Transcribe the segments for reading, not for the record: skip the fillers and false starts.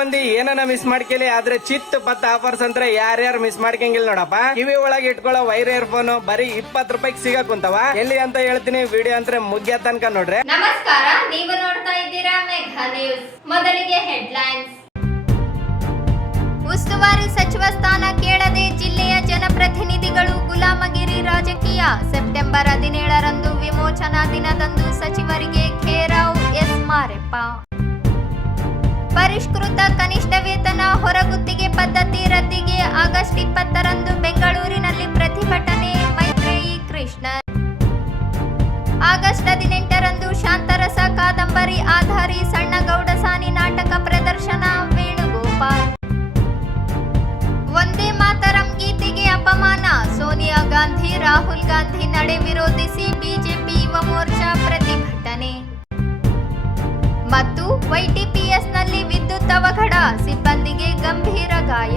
ಮಂದಿ ಏನನ ಮಿಸ್ ಮಾಡ್ಕೇಲಿ, ಆದ್ರೆ ಚಿತ್ ಪತ್ತ ಆಫರ್ಸ್ ಅಂದ್ರೆ ಯಾರ್ಯಾರು ಮಿಸ್ ಮಾಡ್ಕಂಗಿಲ್ಲ ನೋಡಪ್ಪ. ಕಿವಿ ಒಳಗೆ ಇಟ್ಕೊಳ್ಳೋ ವೈರ್ ಇಯರ್ಫೋನ್ ಬರೀ 20 ರೂಪಾಯಿಗೆ ಸಿಗಕ್ ಕುಂತವ. ಎಲ್ಲಿ ಅಂತ ಹೇಳ್ತೀನಿ, ವಿಡಿಯೋ ಅಂದ್ರೆ ಮುಗ್ಯ ತನಕ ನೋಡ್ರಿ. ನಮಸ್ಕಾರ, ನೀವು ನೋಡ್ತಾ ಇದ್ದೀರಾ ಮೆಘಾ ನ್ಯೂಸ್. ಮೊದಲಿಗೆ ಹೆಡ್ಲೈನ್ಸ್. ಉಸ್ತುವಾರಿ ಸಚಿವ ಸ್ಥಾನ ಕೇಳದೆ ಜಿಲ್ಲೆಯ ಜನಪ್ರತಿನಿಧಿಗಳು ಗುಲಾಮಗಿರಿ ರಾಜಕೀಯ. ಸೆಪ್ಟೆಂಬರ್ 17ರಂದು ವಿಮೋಚನಾ ದಿನದಂದು ಸಚಿವರಿಗೆ ಘೇರಾವ್. ಎಸ್ ಮಾರೆಪ್ಪ. ಪರಿಷ್ಕೃತ ಕನಿಷ್ಠ ವೇತನ ಹೊರಗುತ್ತಿಗೆ ಪದ್ಧತಿ ರದ್ದಿಗೆ ಆಗಸ್ಟ್ 20ರಂದು ಬೆಂಗಳೂರಿನಲ್ಲಿ ಪ್ರತಿಭಟನೆ. ಮೈತ್ರೇಯಿ ಕೃಷ್ಣನ್. ಆಗಸ್ಟ್ 18ರಂದು ಶಾಂತರಸ ಕಾದಂಬರಿ ಆಧಾರಿ ಸಣ್ಣ ಗೌಡಸಾನಿ ನಾಟಕ ಪ್ರದರ್ಶನ. ವೇಣುಗೋಪಾಲ್. ವಂದೇ ಮಾತರಂ ಗೀತೆಗೆ ಅಪಮಾನ. ಸೋನಿಯಾ ಗಾಂಧಿ ರಾಹುಲ್ ಗಾಂಧಿ ನಡೆ ವಿರೋಧಿಸಿ ಬಿಜೆಪಿ ಯುವ ಮೋರ್ಚಾ ಪ್ರತಿಭಟನೆ. ಮತ್ತು ವೈಟಿಪಿಎಸ್ನಲ್ಲಿ ವಿದ್ಯುತ್ ಅವಘಡ, ಸಿಬ್ಬಂದಿಗೆ ಗಂಭೀರ ಗಾಯ.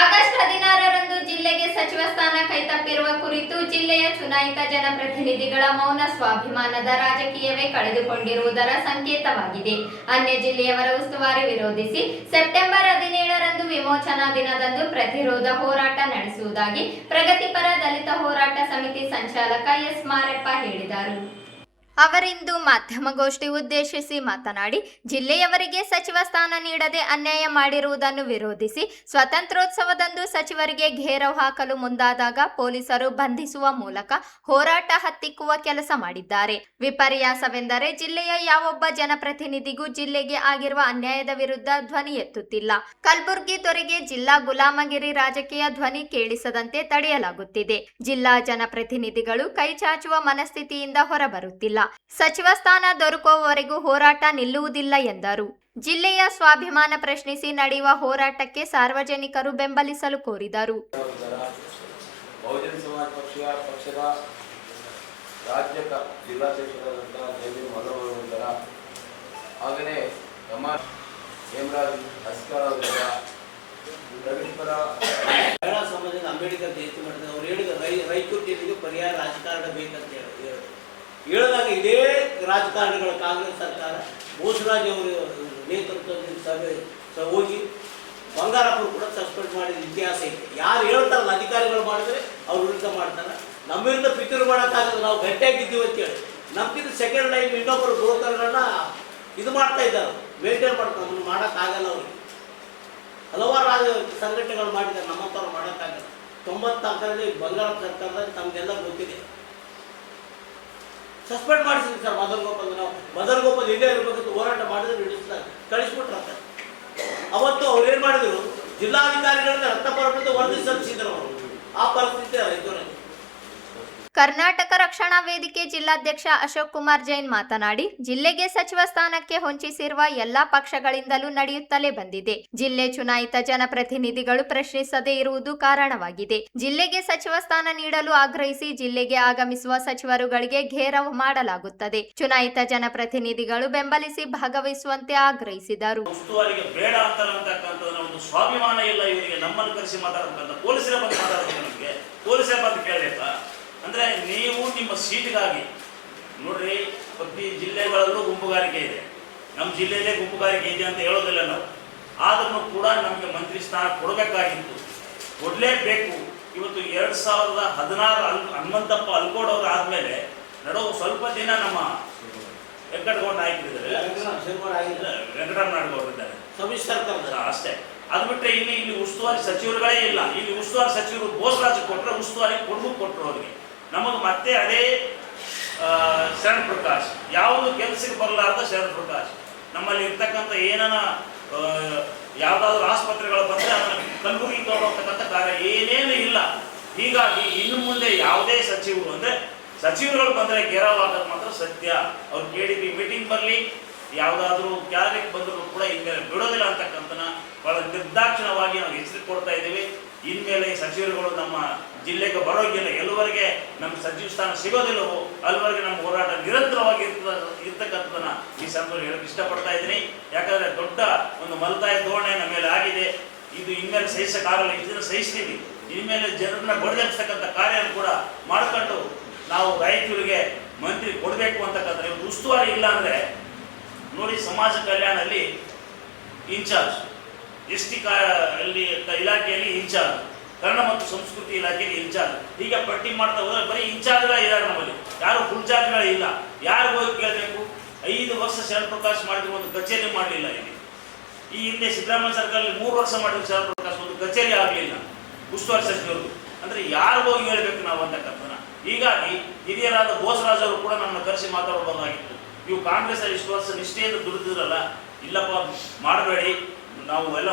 ಆಗಸ್ಟ್ 16ರಂದು ಜಿಲ್ಲೆಗೆ ಸಚಿವ ಸ್ಥಾನ ಕೈತಪ್ಪಿರುವ ಕುರಿತು ಜಿಲ್ಲೆಯ ಚುನಾಯಿತ ಜನಪ್ರತಿನಿಧಿಗಳ ಮೌನ ಸ್ವಾಭಿಮಾನದ ರಾಜಕೀಯವೇ ಕಳೆದುಕೊಂಡಿರುವುದರ ಸಂಕೇತವಾಗಿದೆ. ಅನ್ಯ ಜಿಲ್ಲೆಯವರ ಉಸ್ತುವಾರಿ ವಿರೋಧಿಸಿ ಸೆಪ್ಟೆಂಬರ್ 17ರಂದು ವಿಮೋಚನಾ ದಿನದಂದು ಪ್ರತಿರೋಧ ಹೋರಾಟ ನಡೆಸುವುದಾಗಿ ಪ್ರಗತಿಪರ ದಲಿತ ಹೋರಾಟ ಸಮಿತಿ ಸಂಚಾಲಕ ಎಸ್ ಮಾರೆಪ್ಪ ಹೇಳಿದರು. ಅವರಿಂದು ಮಾಧ್ಯಮಗೋಷ್ಠಿ ಉದ್ದೇಶಿಸಿ ಮಾತನಾಡಿ, ಜಿಲ್ಲೆಯವರಿಗೆ ಸಚಿವ ಸ್ಥಾನ ನೀಡದೆ ಅನ್ಯಾಯ ಮಾಡಿರುವುದನ್ನು ವಿರೋಧಿಸಿ ಸ್ವಾತಂತ್ರ್ಯೋತ್ಸವದಂದು ಸಚಿವರಿಗೆ ಘೇರಾವ್ ಹಾಕಲು ಮುಂದಾದಾಗ ಪೊಲೀಸರು ಬಂಧಿಸುವ ಮೂಲಕ ಹೋರಾಟ ಹತ್ತಿಕ್ಕುವ ಕೆಲಸ ಮಾಡಿದ್ದಾರೆ. ವಿಪರ್ಯಾಸವೆಂದರೆ ಜಿಲ್ಲೆಯ ಯಾವೊಬ್ಬ ಜನಪ್ರತಿನಿಧಿಗೂ ಜಿಲ್ಲೆಗೆ ಆಗಿರುವ ಅನ್ಯಾಯದ ವಿರುದ್ಧ ಧ್ವನಿ ಎತ್ತುತ್ತಿಲ್ಲ. ಕಲಬುರಗಿ ತೊರೆಗೆ ಜಿಲ್ಲಾ ಗುಲಾಮಗಿರಿ ರಾಜಕೀಯ ಧ್ವನಿ ಕೇಳಿಸದಂತೆ ತಡೆಯಲಾಗುತ್ತಿದೆ. ಜಿಲ್ಲಾ ಜನಪ್ರತಿನಿಧಿಗಳು ಕೈಚಾಚುವ ಮನಸ್ಥಿತಿಯಿಂದ ಹೊರಬರುತ್ತಿಲ್ಲ. ಸಚಿವ ಸ್ಥಾನ ದೊರಕುವವರೆಗೂ ಹೋರಾಟ ನಿಲ್ಲುವುದಿಲ್ಲ ಎಂದರು. ಜಿಲ್ಲೆಯ ಸ್ವಾಭಿಮಾನ ಪ್ರಶ್ನಿಸಿ ನಡೆಯುವ ಹೋರಾಟಕ್ಕೆ ಸಾರ್ವಜನಿಕರು ಬೆಂಬಲಿಸಲು ಕೋರಿದರು. ಬಹುಜನ ಸಮಾಜ ಪಕ್ಷದ ರಾಜ್ಯ ಜಿಲ್ಲಾಧ್ಯಕ್ಷರಾದಂಥ ಜೈವಿನ್ ಮಲ್ಲವರ ಹಾಗೆಯೇ ಹೇಮರಾಜ್ ಅಸ್ಕರ್ ಅವರ ಪ್ರಗತಿಪರ ಮಹಿಳಾ ಸಮಾಜದ ಅಂಬೇಡ್ಕರ್ ಜಯಂತಿ ಮಾಡಿದ ಅವರು ಹೇಳಿದ ರೈತರು ಜಿಲ್ಲೆಗೆ ಪರ್ಯಾಯ ರಾಜಕಾರಣ ಬೇಕಂತ ಹೇಳಿದಾಗ ಇದೇ ರಾಜಕಾರಣಿಗಳ ಕಾಂಗ್ರೆಸ್ ಸರ್ಕಾರ ಬೋಸರಾಜ್ ಅವರು ನೇತೃತ್ವದಲ್ಲಿ ಸಭೆ ಹೋಗಿ ಬಂಗಾರಪ್ಪರು ಕೂಡ ಸಸ್ಪೆಂಡ್ ಮಾಡಿದ ಇತಿಹಾಸ ಇದೆ. ಯಾರು ಹೇಳ್ತಾರಲ್ಲ ಅಧಿಕಾರಿಗಳು ಮಾಡಿದ್ರೆ ಅವ್ರ ವಿರುದ್ಧ ಮಾಡ್ತಾರೆ. ನಮ್ಮ ವಿರುದ್ಧ ಪಿತೂರು ಮಾಡೋಕ್ಕಾಗಲ್ಲ, ನಾವು ಗಟ್ಟಿಯಾಗಿದ್ದೀವಿ ಅಂತೇಳಿ ನಮ್ಗಿಂತ ಸೆಕೆಂಡ್ ಲೈನ್ ಇನ್ನೊಬ್ಬರು ಬ್ರೋಕರ್ಗಳನ್ನ ಇದು ಮಾಡ್ತಾ ಇದ್ದಾರೆ, ಮೇಂಟೈನ್ ಮಾಡ್ತಾರೆ. ನಮ್ಮನ್ನು ಮಾಡೋಕ್ಕಾಗಲ್ಲ. ಅವ್ರಿಗೆ ಹಲವಾರು ಸಂಘಟನೆಗಳು ಮಾಡಿದ್ದಾರೆ, ನಮ್ಮಂಥವ್ರು ಮಾಡೋಕ್ಕಾಗಲ್ಲ. 94ರಲ್ಲಿ ಬಂಗಾರಪ್ಪ ಸರ್ಕಾರದಲ್ಲಿ ತಮಗೆಲ್ಲ ಗೊತ್ತಿದೆ, ಸಸ್ಪೆಂಡ್ ಮಾಡಿಸಿದ್ವಿ ಸರ್. ಮದರ್ ಗೋಪಾಲ್ ಇಲ್ಲೇ ಇರಬೇಕಂತ ಹೋರಾಟ ಮಾಡಿದ್ರೆ ಹಿಡಿಸ್ತಾರೆ, ಕಳಿಸ್ಬಿಟ್ರಂತೆ. ಅವತ್ತು ಅವ್ರು ಏನು ಮಾಡಿದ್ರು, ಜಿಲ್ಲಾಧಿಕಾರಿಗಳನ್ನ ರಕ್ತಪರಪದ ವರದಿ ಸಲ್ಲಿಸಿದ್ರು. ಅವರು ಆ ಪರಿಸ್ಥಿತಿ ರೈತರಲ್ಲಿ. ಕರ್ನಾಟಕ ರಕ್ಷಣಾ ವೇದಿಕೆ ಜಿಲ್ಲಾಧ್ಯಕ್ಷ ಅಶೋಕ್ ಕುಮಾರ್ ಜೈನ್ ಮಾತನಾಡಿ, ಜಿಲ್ಲೆಗೆ ಸಚಿವ ಸ್ಥಾನಕ್ಕೆ ಹೊಂಚಿಸಿರುವ ಎಲ್ಲಾ ಪಕ್ಷಗಳಿಂದಲೂ ನಡೆಯುತ್ತಲೇ ಬಂದಿದೆ. ಜಿಲ್ಲೆ ಚುನಾಯಿತ ಜನಪ್ರತಿನಿಧಿಗಳು ಪ್ರಶ್ನಿಸದೇ ಇರುವುದು ಕಾರಣವಾಗಿದೆ. ಜಿಲ್ಲೆಗೆ ಸಚಿವ ಸ್ಥಾನ ನೀಡಲು ಆಗ್ರಹಿಸಿ ಜಿಲ್ಲೆಗೆ ಆಗಮಿಸುವ ಸಚಿವರುಗಳಿಗೆ ಘೇರಾವ್ ಮಾಡಲಾಗುತ್ತದೆ. ಚುನಾಯಿತ ಜನಪ್ರತಿನಿಧಿಗಳು ಬೆಂಬಲಿಸಿ ಭಾಗವಹಿಸುವಂತೆ ಆಗ್ರಹಿಸಿದರು. ಉಸ್ತುವಾರಿಗೆ ಬೇಡ ಅಂತಕ್ಕಂಥದ್ದು ಒಂದು ಸ್ವಾಭಿಮಾನ ಇಲ್ಲ ಇವರಿಗೆ. ನಮ್ಮನ್ನು ಕರೆಸಿ ಮಾತಾಡಬೇಕಂತ ಪೊಲೀಸರೇ ಬಂದು ಮಾತಾಡಬೇಕು. ನಮಗೆ ಪೊಲೀಸರೇ ಬಂದು ಕೇಳಬೇಕಾ ಅಂದರೆ ನೀವು ನಿಮ್ಮ ಸೀಟಿಗಾಗಿ ನೋಡ್ರಿ, ಪ್ರತಿ ಜಿಲ್ಲೆಗಳಲ್ಲೂ ಗುಂಪುಗಾರಿಕೆ ಇದೆ. ನಮ್ಮ ಜಿಲ್ಲೆಯಲ್ಲೇ ಗುಂಪುಗಾರಿಕೆ ಇದೆ ಅಂತ ಹೇಳೋದಿಲ್ಲ ನಾವು. ಆದ್ರೂ ಕೂಡ ನಮಗೆ ಮಂತ್ರಿ ಸ್ಥಾನ ಕೊಡಬೇಕಾಗಿತ್ತು, ಕೊಡಲೇಬೇಕು. ಇವತ್ತು 2016 ಹನುಮಂತಪ್ಪ ಅಲ್ಕೋಡ್ ಅವರು ಆದಮೇಲೆ ನಡುವ ಸ್ವಲ್ಪ ದಿನ ನಮ್ಮ ವೆಂಕಟಗೌಡ ನಾಯಕರಿದ್ದಾರೆ, ವೆಂಕಟರಮಣಗೌಡರಿದ್ದಾರೆ, ಸಮ್ಮಿಶ್ರ ಅಷ್ಟೇ. ಅದು ಬಿಟ್ಟರೆ ಇಲ್ಲಿ ಉಸ್ತುವಾರಿ ಸಚಿವರುಗಳೇ ಇಲ್ಲ. ಇಲ್ಲಿ ಉಸ್ತುವಾರಿ ಸಚಿವರು ಬೋಸರಾಜ್ ಕೊಟ್ಟರೆ ಉಸ್ತುವಾರಿ ಕೊಟ್ಟರು ಅವರಿಗೆ. ನಮಗೆ ಮತ್ತೆ ಅದೇ ಶರಣ್ ಪ್ರಕಾಶ್, ಯಾವುದು ಕೆಲಸಕ್ಕೆ ಬರಲಾರ್ದ ಶರಣ್ ಪ್ರಕಾಶ್. ನಮ್ಮಲ್ಲಿ ಇರ್ತಕ್ಕಂಥ ಏನನ ಯಾವುದಾದ್ರೂ ಆಸ್ಪತ್ರೆಗಳು ಬಂದರೆ ಅದನ್ನು ಕಲಬುರಗಿ ತಗೊಳ್ತಕ್ಕಂಥ ಕಾರ್ಯ ಏನೇನು ಇಲ್ಲ. ಹೀಗಾಗಿ ಇನ್ನು ಮುಂದೆ ಯಾವುದೇ ಸಚಿವರು ಅಂದರೆ ಸಚಿವರುಗಳು ಬಂದರೆ ಘೇರಾವ್ ಆಗೋದು ಮಾತ್ರ ಸತ್ಯ. ಅವ್ರು KDP ಮೀಟಿಂಗ್ ಬರಲಿ, ಯಾವುದಾದ್ರೂ ಕ್ಯಾಬಿನೆಟ್ ಬಂದರೂ ಕೂಡ ಇನ್ಮೇಲೆ ಬಿಡೋದಿಲ್ಲ ಅಂತಕ್ಕಂಥನ ಬಹಳ ನಿರ್ದಾಕ್ಷಿಣ್ಯವಾಗಿ ನಾವು ಎಚ್ಚರಿಕೆ ಕೊಡ್ತಾ ಇದ್ದೀವಿ. ಇನ್ಮೇಲೆ ಸಚಿವರುಗಳು ನಮ್ಮ ಜಿಲ್ಲೆಗೆ ಬರೋಗಿಲ್ಲ. ಎಲ್ಲವರೆಗೆ ನಮ್ಮ ಸಚಿವ ಸ್ಥಾನ ಸಿಗೋದಿಲ್ಲವೋ ಅಲ್ಲಿವರೆಗೆ ನಮ್ಮ ಹೋರಾಟ ನಿರಂತರವಾಗಿ ಇರ್ತಕ್ಕಂಥದ್ದನ್ನ ಈ ಸಂದರ್ಭದಲ್ಲಿ ಹೇಳಕ್ಕೆ ಇಷ್ಟಪಡ್ತಾ ಇದ್ದೀನಿ. ಯಾಕಂದರೆ ದೊಡ್ಡ ಒಂದು ಮಲತಾಯಿ ಧೋರಣೆ ನಮ್ಮ ಮೇಲೆ ಆಗಿದೆ. ಇದು ಇನ್ಮೇಲೆ ಸಹಿಸಕ್ಕಾಗಲ್ಲ. ಇದನ್ನು ಸಹಿಸ್ತೀವಿ. ಇನ್ಮೇಲೆ ಜನರನ್ನ ಬಡಿದೆಬ್ಸ್ತಕ್ಕಂಥ ಕಾರ್ಯ ಕೂಡ ಮಾಡ್ಕೊಂಡು ನಾವು ರಾಯಚೂರಿಗೆ ಮಂತ್ರಿ ಕೊಡಬೇಕು ಅಂತಕ್ಕಂಥ ಉಸ್ತುವಾರಿ ಇಲ್ಲ ಅಂದರೆ ನೋಡಿ, ಸಮಾಜ ಕಲ್ಯಾಣದಲ್ಲಿ ಇನ್ಚಾರ್ಜ್ ST ಇಲಾಖೆಯಲ್ಲಿ ಇನ್ಚಾರ್ಜ್, ಕನ್ನಡ ಮತ್ತು ಸಂಸ್ಕೃತಿ ಇಲಾಖೆಯಲ್ಲಿ ಇನ್ಚಾರ್ಜ್. ಹೀಗೆ ಪಟ್ಟಿ ಮಾಡ್ತಾ ಹೋದ್ರೆ ಬರೀ ಇನ್ಚಾರ್ಜ್ಗಳೇ ಇದ್ದಾರೆ ನಮ್ಮಲ್ಲಿ, ಯಾರು ಫುಲ್ ಚಾರ್ಜ್ಗಳೇ ಇಲ್ಲ. ಯಾರು ಹೋಗಿ ಕೇಳಬೇಕು? 5 ವರ್ಷ ಶರಣ್ ಪ್ರಕಾಶ್ ಮಾಡಿದ್ರು ಒಂದು ಕಚೇರಿ ಮಾಡಲಿಲ್ಲ ಇಲ್ಲಿ. ಈ ಹಿಂದೆ ಸಿದ್ದರಾಮಯ್ಯ ಸರ್ಕಾರದಲ್ಲಿ 3 ವರ್ಷ ಮಾಡಿದ್ರು ಶರಣ್ ಪ್ರಕಾಶ್, ಒಂದು ಕಚೇರಿ ಆಗಲಿಲ್ಲ ಉಸ್ತುವಾರಿ ಸಚಿವರು. ಅಂದರೆ ಯಾರು ಹೋಗಿ ಹೇಳ್ಬೇಕು ನಾವು ಅಂತಕ್ಕಂಥನ. ಹೀಗಾಗಿ ಹಿರಿಯರಾದ ಬೋಸರಾಜ್ ಅವರು ಕೂಡ ನಮ್ಮನ್ನು ಕರೆಸಿ ಮಾತಾಡಬಹುದಾಗಿತ್ತು. ನೀವು ಕಾಂಗ್ರೆಸ್ ಇಷ್ಟು ವರ್ಷ ನಿಷ್ಠೆಯಿಂದ ದುಡಿದಿರಲ್ಲ, ಇಲ್ಲಪ್ಪ ಮಾಡಬೇಡಿ, ನಾವು ಎಲ್ಲ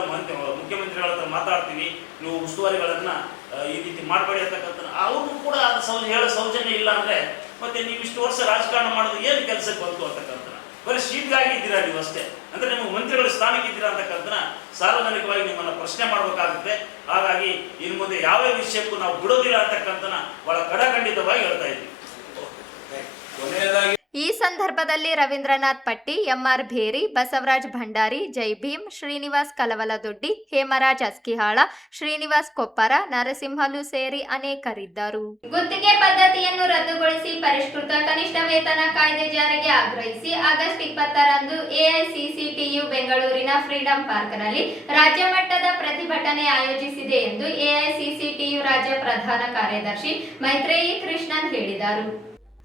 ಮುಖ್ಯಮಂತ್ರಿಗಳ ಹತ್ರ ಮಾತಾಡ್ತೀವಿ, ನೀವು ಉಸ್ತುವಾರಿಗಳನ್ನು ಈ ರೀತಿ ಮಾಡಬೇಡಿ ಅಂತಕ್ಕಂಥ ಅವ್ರಿಗೂ ಕೂಡ ಅದು ಹೇಳೋ ಸೌಜನ್ಯ ಇಲ್ಲ ಅಂದರೆ ಮತ್ತೆ ನೀವು ಇಷ್ಟು ವರ್ಷ ರಾಜಕಾರಣ ಮಾಡೋದು ಏನು ಕೆಲಸಕ್ಕೆ ಬಂತು ಅಂತಕ್ಕಂಥ. ಬರೀ ಸೀಟ್ಗಾಗಿ ಇದ್ದೀರಾ ನೀವು ಅಷ್ಟೇ, ಅಂದರೆ ನಿಮಗೆ ಮಂತ್ರಿಗಳ ಸ್ಥಾನಕ್ಕೆ ಇದ್ದೀರಾ ಅಂತಕ್ಕಂಥ ಸಾರ್ವಜನಿಕವಾಗಿ ನಿಮ್ಮನ್ನು ಪ್ರಶ್ನೆ ಮಾಡಬೇಕಾಗುತ್ತೆ. ಹಾಗಾಗಿ ಇನ್ನು ಮುಂದೆ ಯಾವ ವಿಷಯಕ್ಕೂ ನಾವು ಬಿಡೋದಿಲ್ಲ ಅಂತಕ್ಕಂಥ ಬಹಳ ಕಡಖಂಡಿತವಾಗಿ ಹೇಳ್ತಾ ಇದ್ದೀವಿ. ಕೊನೆಯದಾಗಿ ಈ ಸಂದರ್ಭದಲ್ಲಿ ರವೀಂದ್ರನಾಥ್ ಪಟ್ಟಿ, ಎಂಆರ್ ಭೇರಿ, ಬಸವರಾಜ್ ಭಂಡಾರಿ, ಜೈ ಭೀಮ್, ಶ್ರೀನಿವಾಸ್ ಕಲವಲದೊಡ್ಡಿ, ಹೇಮರಾಜ್ ಅಸ್ಕಿಹಾಳ, ಶ್ರೀನಿವಾಸ್ ಕೊಪ್ಪರ, ನರಸಿಂಹಲು ಸೇರಿ ಅನೇಕರಿದ್ದರು. ಗುತ್ತಿಗೆ ಪದ್ಧತಿಯನ್ನು ರದ್ದುಗೊಳಿಸಿ ಪರಿಷ್ಕೃತ ಕನಿಷ್ಠ ವೇತನ ಕಾಯ್ದೆ ಜಾರಿಗೆ ಆಗ್ರಹಿಸಿ ಆಗಸ್ಟ್ 20ರಂದು ಎಐಸಿಸಿಟಿಯು ಬೆಂಗಳೂರಿನ ಫ್ರೀಡಂ ಪಾರ್ಕ್ನಲ್ಲಿ ರಾಜ್ಯ ಮಟ್ಟದ ಪ್ರತಿಭಟನೆ ಆಯೋಜಿಸಿದೆ ಎಂದು ಎಐಸಿಸಿಟಿಯು ರಾಜ್ಯ ಪ್ರಧಾನ ಕಾರ್ಯದರ್ಶಿ ಮೈತ್ರೇಯಿ ಕೃಷ್ಣನ್ ಹೇಳಿದರು.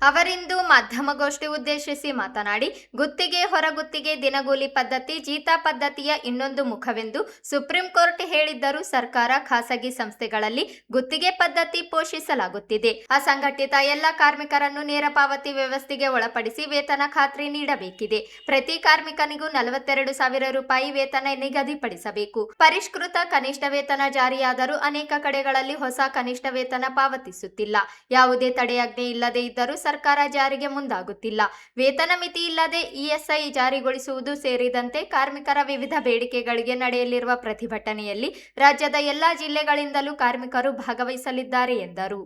ಅವರಿಂದು ಮಾಧ್ಯಮಗೋಷ್ಠಿ ಉದ್ದೇಶಿಸಿ ಮಾತನಾಡಿ, ಗುತ್ತಿಗೆ ಹೊರಗುತ್ತಿಗೆ ದಿನಗೂಲಿ ಪದ್ಧತಿ ಜೀತ ಪದ್ಧತಿಯ ಇನ್ನೊಂದು ಮುಖವೆಂದು ಸುಪ್ರೀಂ ಕೋರ್ಟ್ ಹೇಳಿದ್ದರೂ ಸರ್ಕಾರ ಖಾಸಗಿ ಸಂಸ್ಥೆಗಳಲ್ಲಿ ಗುತ್ತಿಗೆ ಪದ್ಧತಿ ಪೋಷಿಸಲಾಗುತ್ತಿದೆ. ಅಸಂಘಟಿತ ಎಲ್ಲ ಕಾರ್ಮಿಕರನ್ನು ನೇರ ಪಾವತಿ ವ್ಯವಸ್ಥೆಗೆ ಒಳಪಡಿಸಿ ವೇತನ ಖಾತ್ರಿ ನೀಡಬೇಕಿದೆ. ಪ್ರತಿ ಕಾರ್ಮಿಕನಿಗೂ 42,000 ರೂಪಾಯಿ ವೇತನ ನಿಗದಿಪಡಿಸಬೇಕು. ಪರಿಷ್ಕೃತ ಕನಿಷ್ಠ ವೇತನ ಜಾರಿಯಾದರೂ ಅನೇಕ ಕಡೆಗಳಲ್ಲಿ ಹೊಸ ಕನಿಷ್ಠ ವೇತನ ಪಾವತಿಸುತ್ತಿಲ್ಲ. ಯಾವುದೇ ತಡೆಯಾಜ್ಞೆ ಇಲ್ಲದೆ ಇದ್ದರೂ ಸರ್ಕಾರ ಜಾರಿಗೆ ಮುಂದಾಗುತ್ತಿಲ್ಲ. ವೇತನ ಮಿತಿ ಇಲ್ಲದೆ ಇಎಸ್ಐ ಜಾರಿಗೊಳಿಸುವುದು ಸೇರಿದಂತೆ ಕಾರ್ಮಿಕರ ವಿವಿಧ ಬೇಡಿಕೆಗಳಿಗೆ ನಡೆಯಲಿರುವ ಪ್ರತಿಭಟನೆಯಲ್ಲಿ ರಾಜ್ಯದ ಎಲ್ಲಾ ಜಿಲ್ಲೆಗಳಿಂದಲೂ ಕಾರ್ಮಿಕರು ಭಾಗವಹಿಸಲಿದ್ದಾರೆ ಎಂದರು.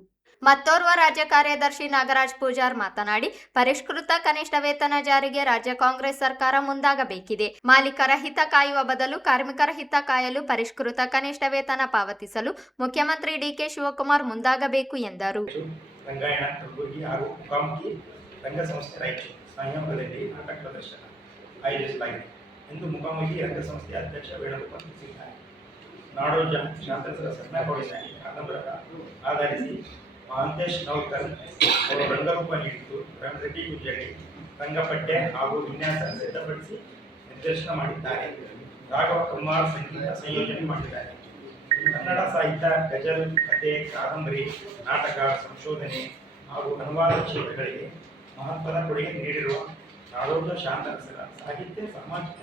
ಮತ್ತೋರ್ವ ರಾಜ್ಯ ಕಾರ್ಯದರ್ಶಿ ನಾಗರಾಜ್ ಪೂಜಾರ್ ಮಾತನಾಡಿ, ಪರಿಷ್ಕೃತ ಕನಿಷ್ಠ ವೇತನ ಜಾರಿಗೆ ರಾಜ್ಯ ಕಾಂಗ್ರೆಸ್ ಸರ್ಕಾರ ಮುಂದಾಗಬೇಕಿದೆ. ಮಾಲೀಕರ ಹಿತ ಕಾಯುವ ಬದಲು ಕಾರ್ಮಿಕರ ಹಿತ ಕಾಯಲು ಪರಿಷ್ಕೃತ ಕನಿಷ್ಠ ವೇತನ ಪಾವತಿಸಲು ಮುಖ್ಯಮಂತ್ರಿ ಡಿಕೆ ಶಿವಕುಮಾರ್ ಮುಂದಾಗಬೇಕು ಎಂದರು. ರಂಗಾಯಣ, ಕಲಬುರಗಿ ಹಾಗೂ ಮುಖಾಮುಖಿ ರಂಗ ಸಂಸ್ಥೆ ರಾಯಚೂರು ಸಂಯಮದಲ್ಲಿ ನಾಟಕ ಪ್ರದರ್ಶನ ಆಯೋಜಿಸಲಾಗಿದೆ ಎಂದು ಮುಖಾಮುಖಿ ರಂಗ ಸಂಸ್ಥೆಯ ಅಧ್ಯಕ್ಷ ವೇಣುಗೋಪಾಲ್ ತಿಳಿಸಿದ್ದಾರೆ. ನಾಡೋಜ ಶಾಂತಸರ ಸಣ್ಣಗೌಡಿಸಾನಿ ಕಾದಂಬರ ಆಧರಿಸಿ ಮಹಾಂತೇಶ್ ನೌಕರ್ ಅವರು ರಂಗರೂಪ ನೀಡಿದ್ದು, ರೆಡ್ಡಿ ಗುಂಜಳ್ಳಿ ರಂಗಪಟ್ಟೆ ಹಾಗೂ ವಿನ್ಯಾಸ ಸಿದ್ಧಪಡಿಸಿ ನಿರ್ದೇಶನ ಮಾಡಿದ್ದಾರೆ. ರಾಘವ ಕುಮಾರ್ ಸಂಗೀತ ಸಂಯೋಜನೆ ಮಾಡಿದ್ದಾರೆ. ಕನ್ನಡ ಸಾಹಿತ್ಯ, ಗಜಲ್, ಕಥೆ, ಕಾದಂಬರಿ, ನಾಟಕ, ಸಂಶೋಧನೆ ಹಾಗೂ ಅನುವಾದ ಕ್ಷೇತ್ರಗಳಿಗೆ ಮಹತ್ವದ ಕೊಡುಗೆ ನೀಡಿರುವ ನಾಡೋಜ ಶಾಂತರಸರ ಸಾಹಿತ್ಯ, ಸಾಮಾಜಿಕ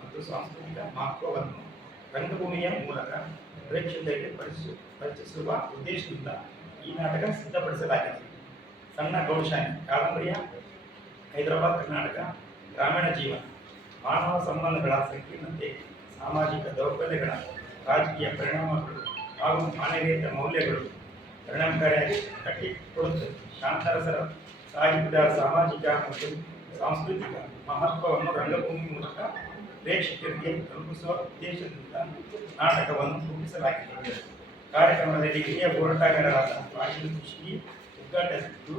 ಮತ್ತು ಸಾಂಸ್ಕೃತಿಕ ಮಹತ್ವವನ್ನು ರಂಗಭೂಮಿಯ ಮೂಲಕ ಪ್ರೇಕ್ಷಕರಿಗೆ ಪರಿಚಯಿಸುವ ಉದ್ದೇಶದಿಂದ ಈ ನಾಟಕ ಸಿದ್ಧಪಡಿಸಲಾಗಿದೆ. ಸಣ್ಣ ಗೌಡಶಾಹಿ ಕಾದಂಬರಿಯ ಹೈದರಾಬಾದ್ ಕರ್ನಾಟಕ ಗ್ರಾಮೀಣ ಜೀವನ, ಮಾನವ ಸಂಬಂಧಗಳ ಸಂಕೀರ್ಣತೆ, ಸಾಮಾಜಿಕ ದೌರ್ಬಲ್ಯಗಳ ರಾಜಕೀಯ ಪರಿಣಾಮಗಳು ಹಾಗೂ ಮಾನವೀಯತೆ ಮೌಲ್ಯಗಳು ಪರಿಣಾಮಕಾರಿಯಾಗಿ ಕಟ್ಟಿಕೊಡುತ್ತದೆ. ಶಾಂತರಸರ ಸಾಹಿತ್ಯದ ಸಾಮಾಜಿಕ ಮತ್ತು ಸಾಂಸ್ಕೃತಿಕ ಮಹತ್ವವನ್ನು ರಂಗಭೂಮಿ ಮೂಲಕ ಪ್ರೇಕ್ಷಕರಿಗೆ ತಲುಪಿಸುವ ಉದ್ದೇಶದಿಂದ ನಾಟಕವನ್ನು ರೂಪಿಸಲಾಗಿದೆ. ಕಾರ್ಯಕ್ರಮದಲ್ಲಿ ಹಿರಿಯ ಹೋರಾಟಗಾರರಾದ ಪಾಟೀಲ್ ಕೃಷಿ ಉದ್ಘಾಟಿಸಿದ್ದು,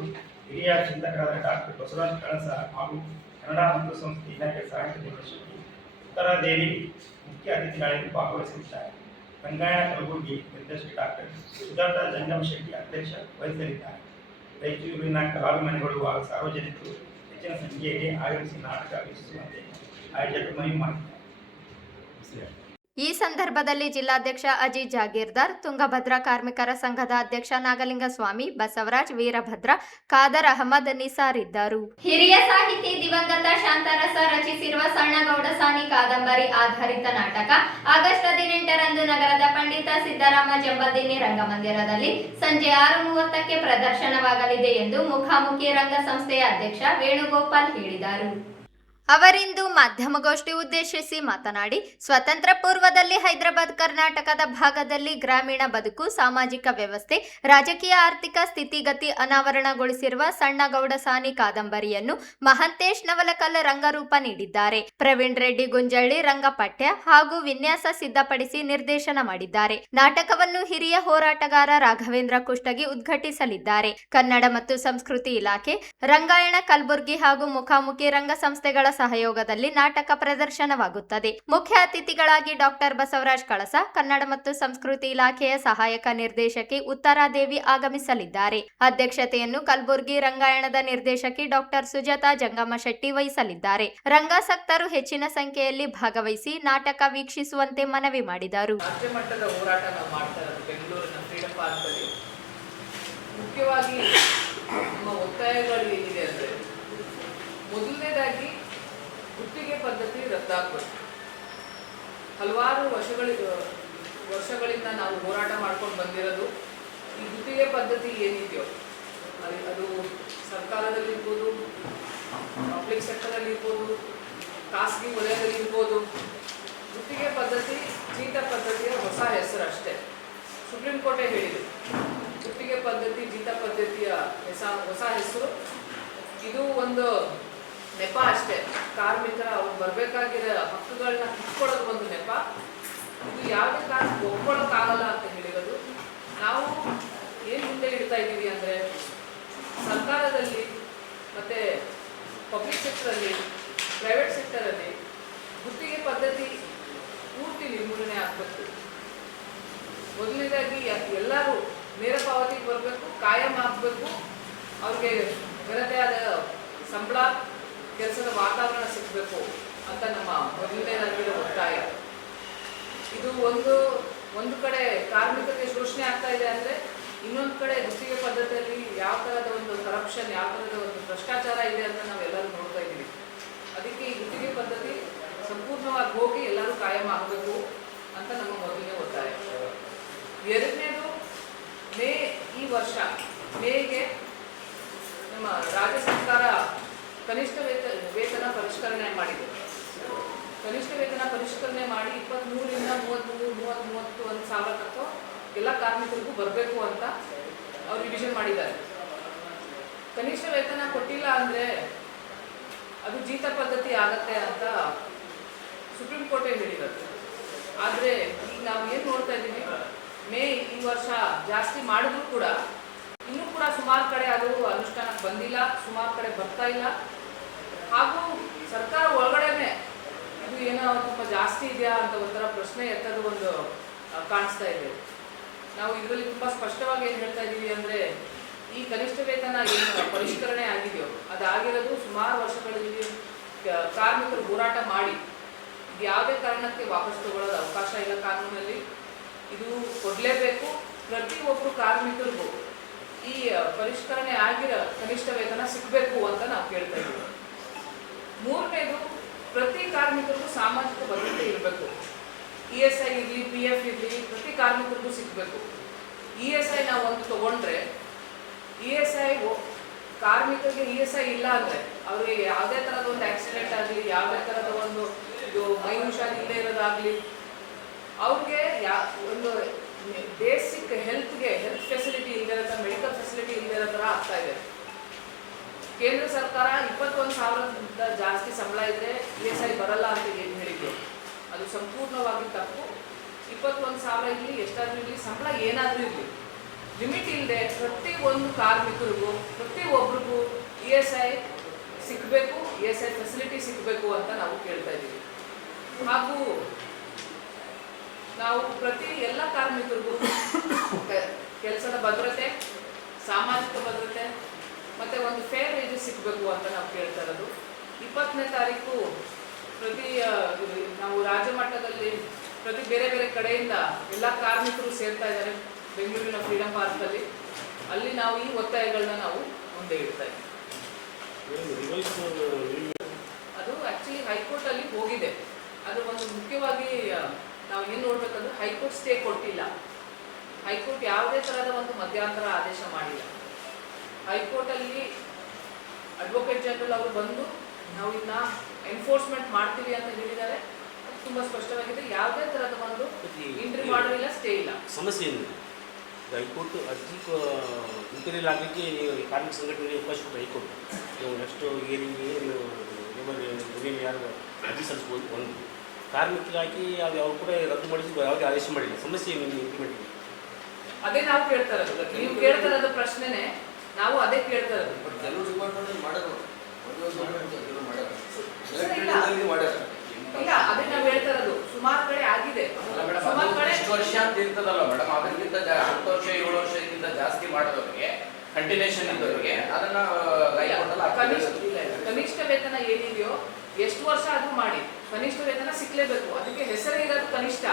ಹಿರಿಯ ಚಿಂತಕರಾದ ಡಾಕ್ಟರ್ ಬಸವರಾಜ್ ಕಳಸ ಹಾಗೂ ಕನ್ನಡ ಮತ್ತು ಸಂಸ್ಕೃತಿ ಇಲಾಖೆ ಸಾಹಿತ್ಯ ನಿರ್ದೇಶಕಿ ಉತ್ತರಾದೇವಿ ಮುಖ್ಯ ಅತಿಥಿಗಳಾಗಿ ಭಾಗವಹಿಸಲಿದ್ದಾರೆ. ರಂಗಾಯಣ ಕಲಬುರಗಿ ನಿರ್ದೇಶಕ ಡಾಕ್ಟರ್ ಸುಧಾಟ ಜಂಗಮಶೆಟ್ಟಿ ಅಧ್ಯಕ್ಷ ವಹಿಸಲಿದ್ದಾರೆ. ರಾಯಚೂರಿನ ಕಲಾಭಿಮಾನಿಗಳು ಹಾಗೂ ಸಾರ್ವಜನಿಕರು ಹೆಚ್ಚಿನ ಸಂಖ್ಯೆಯಲ್ಲಿ ಆಗಮಿಸಿ ನಾಟಕ ವೀಕ್ಷಿಸುವಂತೆ ಆಯೋಜಕರು ಮನವಿ ಮಾಡಿದ್ದಾರೆ. ಈ ಸಂದರ್ಭದಲ್ಲಿ ಜಿಲ್ಲಾಧ್ಯಕ್ಷ ಅಜಿತ್ ಜಾಗೀರ್ದಾರ್, ತುಂಗಭದ್ರಾ ಕಾರ್ಮಿಕರ ಸಂಘದ ಅಧ್ಯಕ್ಷ ನಾಗಲಿಂಗಸ್ವಾಮಿ, ಬಸವರಾಜ್, ವೀರಭದ್ರ, ಖಾದರ್ ಅಹಮದ್ ನಿಸಾರ್ ಇದ್ದರು. ಹಿರಿಯ ಸಾಹಿತಿ ದಿವಂಗತ ಶಾಂತರಸ ರಚಿಸಿರುವ ಸಣ್ಣಗೌಡಸಾನಿ ಕಾದಂಬರಿ ಆಧಾರಿತ ನಾಟಕ ಆಗಸ್ಟ್ 18ರಂದು ನಗರದ ಪಂಡಿತ ಸಿದ್ದರಾಮ ಜಂಬದಿನ್ನಿ ರಂಗಮಂದಿರದಲ್ಲಿ ಸಂಜೆ 6:30ಕ್ಕೆ ಪ್ರದರ್ಶನವಾಗಲಿದೆ ಎಂದು ಮುಖಾಮುಖಿ ರಂಗ ಸಂಸ್ಥೆಯ ಅಧ್ಯಕ್ಷ ವೇಣುಗೋಪಾಲ್ ಹೇಳಿದರು. ಅವರಿಂದು ಮಾಧ್ಯಮಗೋಷ್ಠಿ ಉದ್ದೇಶಿಸಿ ಮಾತನಾಡಿ, ಸ್ವತಂತ್ರ ಪೂರ್ವದಲ್ಲಿ ಹೈದರಾಬಾದ್ ಕರ್ನಾಟಕದ ಭಾಗದಲ್ಲಿ ಗ್ರಾಮೀಣ ಬದುಕು, ಸಾಮಾಜಿಕ ವ್ಯವಸ್ಥೆ, ರಾಜಕೀಯ ಆರ್ಥಿಕ ಸ್ಥಿತಿಗತಿ ಅನಾವರಣಗೊಳಿಸಿರುವ ಸಣ್ಣಗೌಡಸಾನಿ ಕಾದಂಬರಿಯನ್ನು ಮಹಾಂತೇಶ್ ನವಲಕಲ್ ರಂಗರೂಪ ನೀಡಿದ್ದಾರೆ. ಪ್ರವೀಣ್ ರೆಡ್ಡಿ ಗುಂಜಳ್ಳಿ ರಂಗಪಠ್ಯ ಹಾಗೂ ವಿನ್ಯಾಸ ಸಿದ್ಧಪಡಿಸಿ ನಿರ್ದೇಶನ ಮಾಡಿದ್ದಾರೆ. ನಾಟಕವನ್ನು ಹಿರಿಯ ಹೋರಾಟಗಾರ ರಾಘವೇಂದ್ರ ಕುಷ್ಟಗಿ ಉದ್ಘಾಟಿಸಲಿದ್ದಾರೆ. ಕನ್ನಡ ಮತ್ತು ಸಂಸ್ಕೃತಿ ಇಲಾಖೆ, ರಂಗಾಯಣ ಕಲಬುರಗಿ ಹಾಗೂ ಮುಖಾಮುಖಿ ರಂಗ ಸಂಸ್ಥೆಗಳ ಸಹಯೋಗದಲ್ಲಿ ನಾಟಕ ಪ್ರದರ್ಶನವಾಗುತ್ತದೆ. ಮುಖ್ಯ ಅತಿಥಿಗಳಾಗಿ ಡಾಕ್ಟರ್ ಬಸವರಾಜ್ ಕಳಸ, ಕನ್ನಡ ಮತ್ತು ಸಂಸ್ಕೃತಿ ಇಲಾಖೆಯ ಸಹಾಯಕ ನಿರ್ದೇಶಕಿ ಉತ್ತರಾದೇವಿ ಆಗಮಿಸಲಿದ್ದಾರೆ. ಅಧ್ಯಕ್ಷತೆಯನ್ನು ಕಲಬುರಗಿ ರಂಗಾಯಣದ ನಿರ್ದೇಶಕಿ ಡಾಕ್ಟರ್ ಸುಜಾತಾ ಜಂಗಮಶೆಟ್ಟಿ ವಹಿಸಲಿದ್ದಾರೆ. ರಂಗಾಸಕ್ತರು ಹೆಚ್ಚಿನ ಸಂಖ್ಯೆಯಲ್ಲಿ ಭಾಗವಹಿಸಿ ನಾಟಕ ವೀಕ್ಷಿಸುವಂತೆ ಮನವಿ ಮಾಡಿದರು. ರಾಜ್ಯ ಮಟ್ಟದ ಹೋರಾಟ ನಾವು ಮಾಡ್ತಾ ಇರೋದು ಬೆಂಗಳೂರಿನ ಫ್ರೀಡಂ ಪಾರ್ಕಲ್ಲಿ. ಮುಖ್ಯವಾಗಿ ನಮ್ಮ ಒತ್ತಾಯಗಳು ಏನಿದೆ ಅಂದರೆ, ಮೊದಲನೇದಾಗಿ ಗುತ್ತಿಗೆ ಪದ್ಧತಿ ರದ್ದಾಗಬೇಕು. ಹಲವಾರು ವರ್ಷಗಳಿಂದ ನಾವು ಹೋರಾಟ ಮಾಡ್ಕೊಂಡು ಬಂದಿರೋದು ಈ ಗುತ್ತಿಗೆ ಪದ್ಧತಿ ಏನಿದೆಯೋ ಅದು ಸರ್ಕಾರದಲ್ಲಿರ್ಬೋದು, ಪಬ್ಲಿಕ್ ಸೆಕ್ಟರಲ್ಲಿರ್ಬೋದು, ಖಾಸಗಿ ವಲಯದಲ್ಲಿರ್ಬೋದು. ಗುತ್ತಿಗೆ ಪದ್ಧತಿ ಜೀತ ಪದ್ಧತಿಯ ಹೊಸ ಹೆಸರು ಅಷ್ಟೇ. ಸುಪ್ರೀಂ ಕೋರ್ಟೇ ಹೇಳಿದೆ, ಗುತ್ತಿಗೆ ಪದ್ಧತಿ ಜೀತ ಪದ್ಧತಿಯ ಹೊಸ ಹೆಸರು. ಇದು ಒಂದು ನೆಪ ಅಷ್ಟೇ. ಕಾರ್ಮಿಕರ ಅವ್ರು ಬರಬೇಕಾಗಿರೋ ಹಕ್ಕುಗಳನ್ನ ಕಿತ್ಕೊಳ್ಳೋದು ಒಂದು ನೆಪ. ಇದು ಯಾವುದೇ ಕಾರಣಕ್ಕೂ ಒಪ್ಕೊಳ್ಳೋಕ್ಕಾಗಲ್ಲ ಅಂತ ಹೇಳಿರೋದು. ನಾವು ಏನು ಮುಂದೆ ಇಡ್ತಾ ಇದ್ದೀವಿ ಅಂದರೆ, ಸರ್ಕಾರದಲ್ಲಿ ಮತ್ತು ಪಬ್ಲಿಕ್ ಸೆಕ್ಟರಲ್ಲಿ, ಪ್ರೈವೇಟ್ ಸೆಕ್ಟರಲ್ಲಿ ಗುತ್ತಿಗೆ ಪದ್ಧತಿ ಪೂರ್ತಿ ನಿರ್ಮೂಲನೆ ಆಗಬೇಕು. ಮೊದಲನೇದಾಗಿ ಎಲ್ಲರೂ ನೇರ ಪಾವತಿಗೆ ಬರಬೇಕು, ಕಾಯಂ ಆಗಬೇಕು. ಅವ್ರಿಗೆ ಘನತೆ ಆದ ಸಂಬಳ, ಕೆಲಸದ ವಾತಾವರಣ ಸಿಗಬೇಕು ಅಂತ ನಮ್ಮ ಮೊದಲನೇದಾಗಿರೋ ಒತ್ತಾಯ. ಇದು ಒಂದು ಕಡೆ ಕಾರ್ಮಿಕರಿಗೆ ಶೋಷಣೆ ಆಗ್ತಾ ಇದೆ ಅಂದರೆ, ಇನ್ನೊಂದು ಕಡೆ ಗುತ್ತಿಗೆ ಪದ್ಧತಿಯಲ್ಲಿ ಯಾವ ಥರದ ಒಂದು ಕರಪ್ಷನ್, ಯಾವ ಥರದ ಒಂದು ಭ್ರಷ್ಟಾಚಾರ ಇದೆ ಅಂತ ನಾವೆಲ್ಲರೂ ನೋಡ್ತಾ ಇದ್ದೀವಿ. ಅದಕ್ಕೆ ಈ ಗುತ್ತಿಗೆ ಪದ್ಧತಿ ಸಂಪೂರ್ಣವಾಗಿ ಹೋಗಿ ಎಲ್ಲರೂ ಕಾಯಂ ಆಗಬೇಕು ಅಂತ ನಮ್ಮ ಮೊದಲನೇ ಒತ್ತಾಯ. ಎರಡನೇದು, ಈ ವರ್ಷ ಮೇಗೆ ನಮ್ಮ ರಾಜ್ಯ ಸರ್ಕಾರ ಕನಿಷ್ಠ ವೇತನ ಪರಿಷ್ಕರಣೆ ಮಾಡಿದೆ. ಕನಿಷ್ಠ ವೇತನ ಪರಿಷ್ಕರಣೆ ಮಾಡಿ 23ರಿಂದ 31 ಸಾವಿರ ತಕ್ಕ ಎಲ್ಲ ಕಾರ್ಮಿಕರಿಗೂ ಬರಬೇಕು ಅಂತ ಅವ್ರು ರಿವಿಷನ್ ಮಾಡಿದ್ದಾರೆ. ಕನಿಷ್ಠ ವೇತನ ಕೊಟ್ಟಿಲ್ಲ ಅಂದರೆ ಅದು ಜೀತ ಪದ್ಧತಿ ಆಗತ್ತೆ ಅಂತ ಸುಪ್ರೀಂ ಕೋರ್ಟೇ ಹೇಳಿದ್ದಾರೆ. ಆದರೆ ಈಗ ನಾವು ಏನು ನೋಡ್ತಾ ಇದ್ದೀವಿ, ಈ ವರ್ಷ ಜಾಸ್ತಿ ಮಾಡಿದ್ರು ಕೂಡ ಇನ್ನೂ ಕೂಡ ಸುಮಾರು ಕಡೆ ಅದು ಅನುಷ್ಠಾನಕ್ಕೆ ಬಂದಿಲ್ಲ, ಸುಮಾರು ಕಡೆ ಬರ್ತಾ ಇಲ್ಲ. ಹಾಗೂ ಸರ್ಕಾರ ಒಳಗಡೆನೆ ಇದು ಏನೋ ತುಂಬ ಜಾಸ್ತಿ ಇದೆಯಾ ಅಂತ ಒಂಥರ ಪ್ರಶ್ನೆ ಎತ್ತದು ಒಂದು ಕಾಣಿಸ್ತಾ ಇದೆ. ನಾವು ಇದರಲ್ಲಿ ತುಂಬ ಸ್ಪಷ್ಟವಾಗಿ ಏನು ಹೇಳ್ತಾ ಇದ್ದೀವಿ ಅಂದರೆ, ಈ ಕನಿಷ್ಠ ವೇತನ ಏನು ಪರಿಷ್ಕರಣೆ ಆಗಿದೆಯೋ ಅದಾಗಿರೋದು ಸುಮಾರು ವರ್ಷಗಳಲ್ಲಿ ಕಾರ್ಮಿಕರು ಹೋರಾಟ ಮಾಡಿ ಯಾವುದೇ ಕಾರಣಕ್ಕೆ ವಾಪಸ್ ತಗೊಳ್ಳೋದು ಅವಕಾಶ ಇಲ್ಲ ಕಾನೂನಲ್ಲಿ. ಇದು ಕೊಡಲೇಬೇಕು. ಪ್ರತಿಯೊಬ್ಬರು ಕಾರ್ಮಿಕರಿಗೂ ಈ ಪರಿಷ್ಕರಣೆ ಆಗಿರೋ ಕನಿಷ್ಠ ವೇತನ ಸಿಗಬೇಕು ಅಂತ ನಾವು ಕೇಳ್ತಾ ಇದ್ದೀವಿ. ಮೂರನೇದು, ಪ್ರತಿ ಕಾರ್ಮಿಕರಿಗೂ ಸಾಮಾಜಿಕ ಭದ್ರತೆ ಇರಬೇಕು. ESI ಇರಲಿ, PF ಇರಲಿ, ಪ್ರತಿ ಕಾರ್ಮಿಕರಿಗೂ ಸಿಗಬೇಕು. ESI ನಾವು ಒಂದು ತಗೊಂಡ್ರೆ, ESI ಕಾರ್ಮಿಕರಿಗೆ ESI ಇಲ್ಲ ಅಂದರೆ ಅವ್ರಿಗೆ ಯಾವುದೇ ಥರದ ಒಂದು ಆಕ್ಸಿಡೆಂಟ್ ಆಗಲಿ, ಯಾವುದೇ ಥರದ ಒಂದು ಇದು ಮೈ ಹುಷಾರಿಲ್ಲದೆ ಇರೋದಾಗಲಿ, ಅವ್ರಿಗೆ ಒಂದು ಬೇಸಿಕ್ ಹೆಲ್ತ್ ಫೆಸಿಲಿಟಿ ಇಲ್ಲದೆ ಇರೋ ಥರ, ಮೆಡಿಕಲ್ ಫೆಸಿಲಿಟಿ ಇಲ್ಲದೆ ಇರೋ ಥರ ಆಗ್ತಾ ಇದೆ. ಕೇಂದ್ರ ಸರ್ಕಾರ 21,000ದಿಂದ ಜಾಸ್ತಿ ಸಂಬಳ ಇದ್ದರೆ ESI ಬರಲ್ಲ ಅಂತ ಏನು ಹೇಳಿದ್ರು, ಅದು ಸಂಪೂರ್ಣವಾಗಿ ತಪ್ಪು. 21,000 ಇರಲಿ, ಎಷ್ಟಾದರೂ ಇರಲಿ, ಸಂಬಳ ಏನಾದರೂ ಇರಲಿ, ಲಿಮಿಟ್ ಇಲ್ಲದೆ ಪ್ರತಿಯೊಂದು ಕಾರ್ಮಿಕರಿಗೂ, ಪ್ರತಿಯೊಬ್ಬರಿಗೂ ESI ಸಿಗಬೇಕು, ESI ಫೆಸಿಲಿಟಿ ಸಿಗಬೇಕು ಅಂತ ನಾವು ಕೇಳ್ತಾ ಇದ್ದೀವಿ. ಹಾಗೂ ನಾವು ಪ್ರತಿ ಎಲ್ಲ ಕಾರ್ಮಿಕರಿಗೂ ಕೆಲಸದ ಭದ್ರತೆ, ಸಾಮಾಜಿಕ ಭದ್ರತೆ ಮತ್ತು ಒಂದು ಫೇರ್ ವೇಜಸ್ ಸಿಗಬೇಕು ಅಂತ ನಾವು ಕೇಳ್ತಾ ಇರೋದು. 20ನೇ ತಾರೀಕು ನಾವು ರಾಜ್ಯ ಮಟ್ಟದಲ್ಲಿ ಬೇರೆ ಬೇರೆ ಕಡೆಯಿಂದ ಎಲ್ಲ ಕಾರ್ಮಿಕರು ಸೇರ್ತಾ ಇದ್ದಾರೆ ಬೆಂಗಳೂರಿನ ಫ್ರೀಡಂ ಪಾರ್ಕಲ್ಲಿ. ಅಲ್ಲಿ ನಾವು ಈ ಒತ್ತಾಯಗಳನ್ನ ನಾವು ಮುಂದೆ ಇಡ್ತಾ ಇದ್ದೀವಿ. ಅದು ಆ್ಯಕ್ಚುಲಿ ಹೈಕೋರ್ಟಲ್ಲಿ ಹೋಗಿದೆ. ಅದು ಒಂದು ಮುಖ್ಯವಾಗಿ ನಾವು ಏನು ನೋಡಬೇಕಂದ್ರೆ, ಹೈಕೋರ್ಟ್ ಸ್ಟೇ ಕೊಟ್ಟಿಲ್ಲ. ಹೈಕೋರ್ಟ್ ಯಾವುದೇ ಥರದ ಒಂದು ಮಧ್ಯಂತರ ಆದೇಶ ಮಾಡಿಲ್ಲ. ಹೈಕೋರ್ಟಲ್ಲಿ ಅಡ್ವೊಕೇಟ್ ಜನರಲ್ ಅವರು ಬಂದು ನಾವು ಇದನ್ನ ಎನ್ಫೋರ್ಸ್ಮೆಂಟ್ ಮಾಡ್ತೀವಿ ಅಂತ ಹೇಳಿದ್ದಾರೆ. ತುಂಬ ಸ್ಪಷ್ಟವಾಗಿದೆ. ಯಾವುದೇ ಥರದ ಒಂದು ಇಂಟ್ರಿ ಮಾಡೋದಿಲ್ಲ, ಸ್ಟೇ ಇಲ್ಲ. ಸಮಸ್ಯೆ ಏನಿದೆ? ಹೈಕೋರ್ಟ್ ಅರ್ಜಿ ಇಂಟರ್ವ್ಯೂಲ್ ಆಗಲಿಕ್ಕೆ ಕಾರ್ಮಿಕ ಸಂಘಟನೆಗೆ ಅವಕಾಶ ಕೊಟ್ಟು ಹೈಕೋರ್ಟ್ ನೀವು ನೆಕ್ಸ್ಟ್ ಹಿಯರಿಂಗ್ಗೆ ನೀವು ಯಾರು ಅರ್ಜಿ ಸಲ್ಲಿಸ್ಬೋದು. ಒಂದು ಕಾರ್ಮಿಕರಾಗಿ ಅದು ಅವ್ರು ಕೂಡ ರದ್ದು ಮಾಡಿಸಿ ಯಾವುದೇ ಆದೇಶ ಮಾಡಿಲ್ಲ. ಸಮಸ್ಯೆ ನಿಮಗೆ ಇಂಪ್ಲಿಮೆಂಟ್ ಇದೆ. ಅದೇ ನಾವು ಕೇಳ್ತಾ ಇರೋದು. ನೀವು ಕೇಳ್ತಾ ಇರೋದು ಪ್ರಶ್ನೆನೇ, ನಾವು ಅದೇ ಕೇಳ್ತಾ ಇರೋದು. ಕೆಲವು ಡಿಪಾರ್ಟ್ಮೆಂಟ್ ಮಾಡೋದು ಇಲ್ಲ ಅದೇ ನಾವು ಹೇಳ್ತಾ ಇರೋದು ಸುಮಾರು ಕಡೆ ಆಗಿದೆ. ಸುಮಾರು ಕಡೆ ಇಷ್ಟು ವರ್ಷ ಅಂತ ಇರ್ತದಲ್ಲ ಮೇಡಮ್, ಅದಕ್ಕಿಂತ 10 ವರ್ಷ 7 ವರ್ಷಕ್ಕಿಂತ ಜಾಸ್ತಿ ಮಾಡೋದವ್ರಿಗೆ ಕಂಟಿನ್ಯೂಷನ್ ಇದ್ದವರಿಗೆ ಅದನ್ನ ಕನಿಷ್ಠ ವೇತನ ಏನಿದೆಯೋ ಎಷ್ಟು ವರ್ಷ ಆದ್ರೂ ಮಾಡಿ ಕನಿಷ್ಠ ವೇತನ ಸಿಕ್ಲೇಬೇಕು. ಅದಕ್ಕೆ ಹೆಸರೇ ಇರೋದು ಕನಿಷ್ಠ.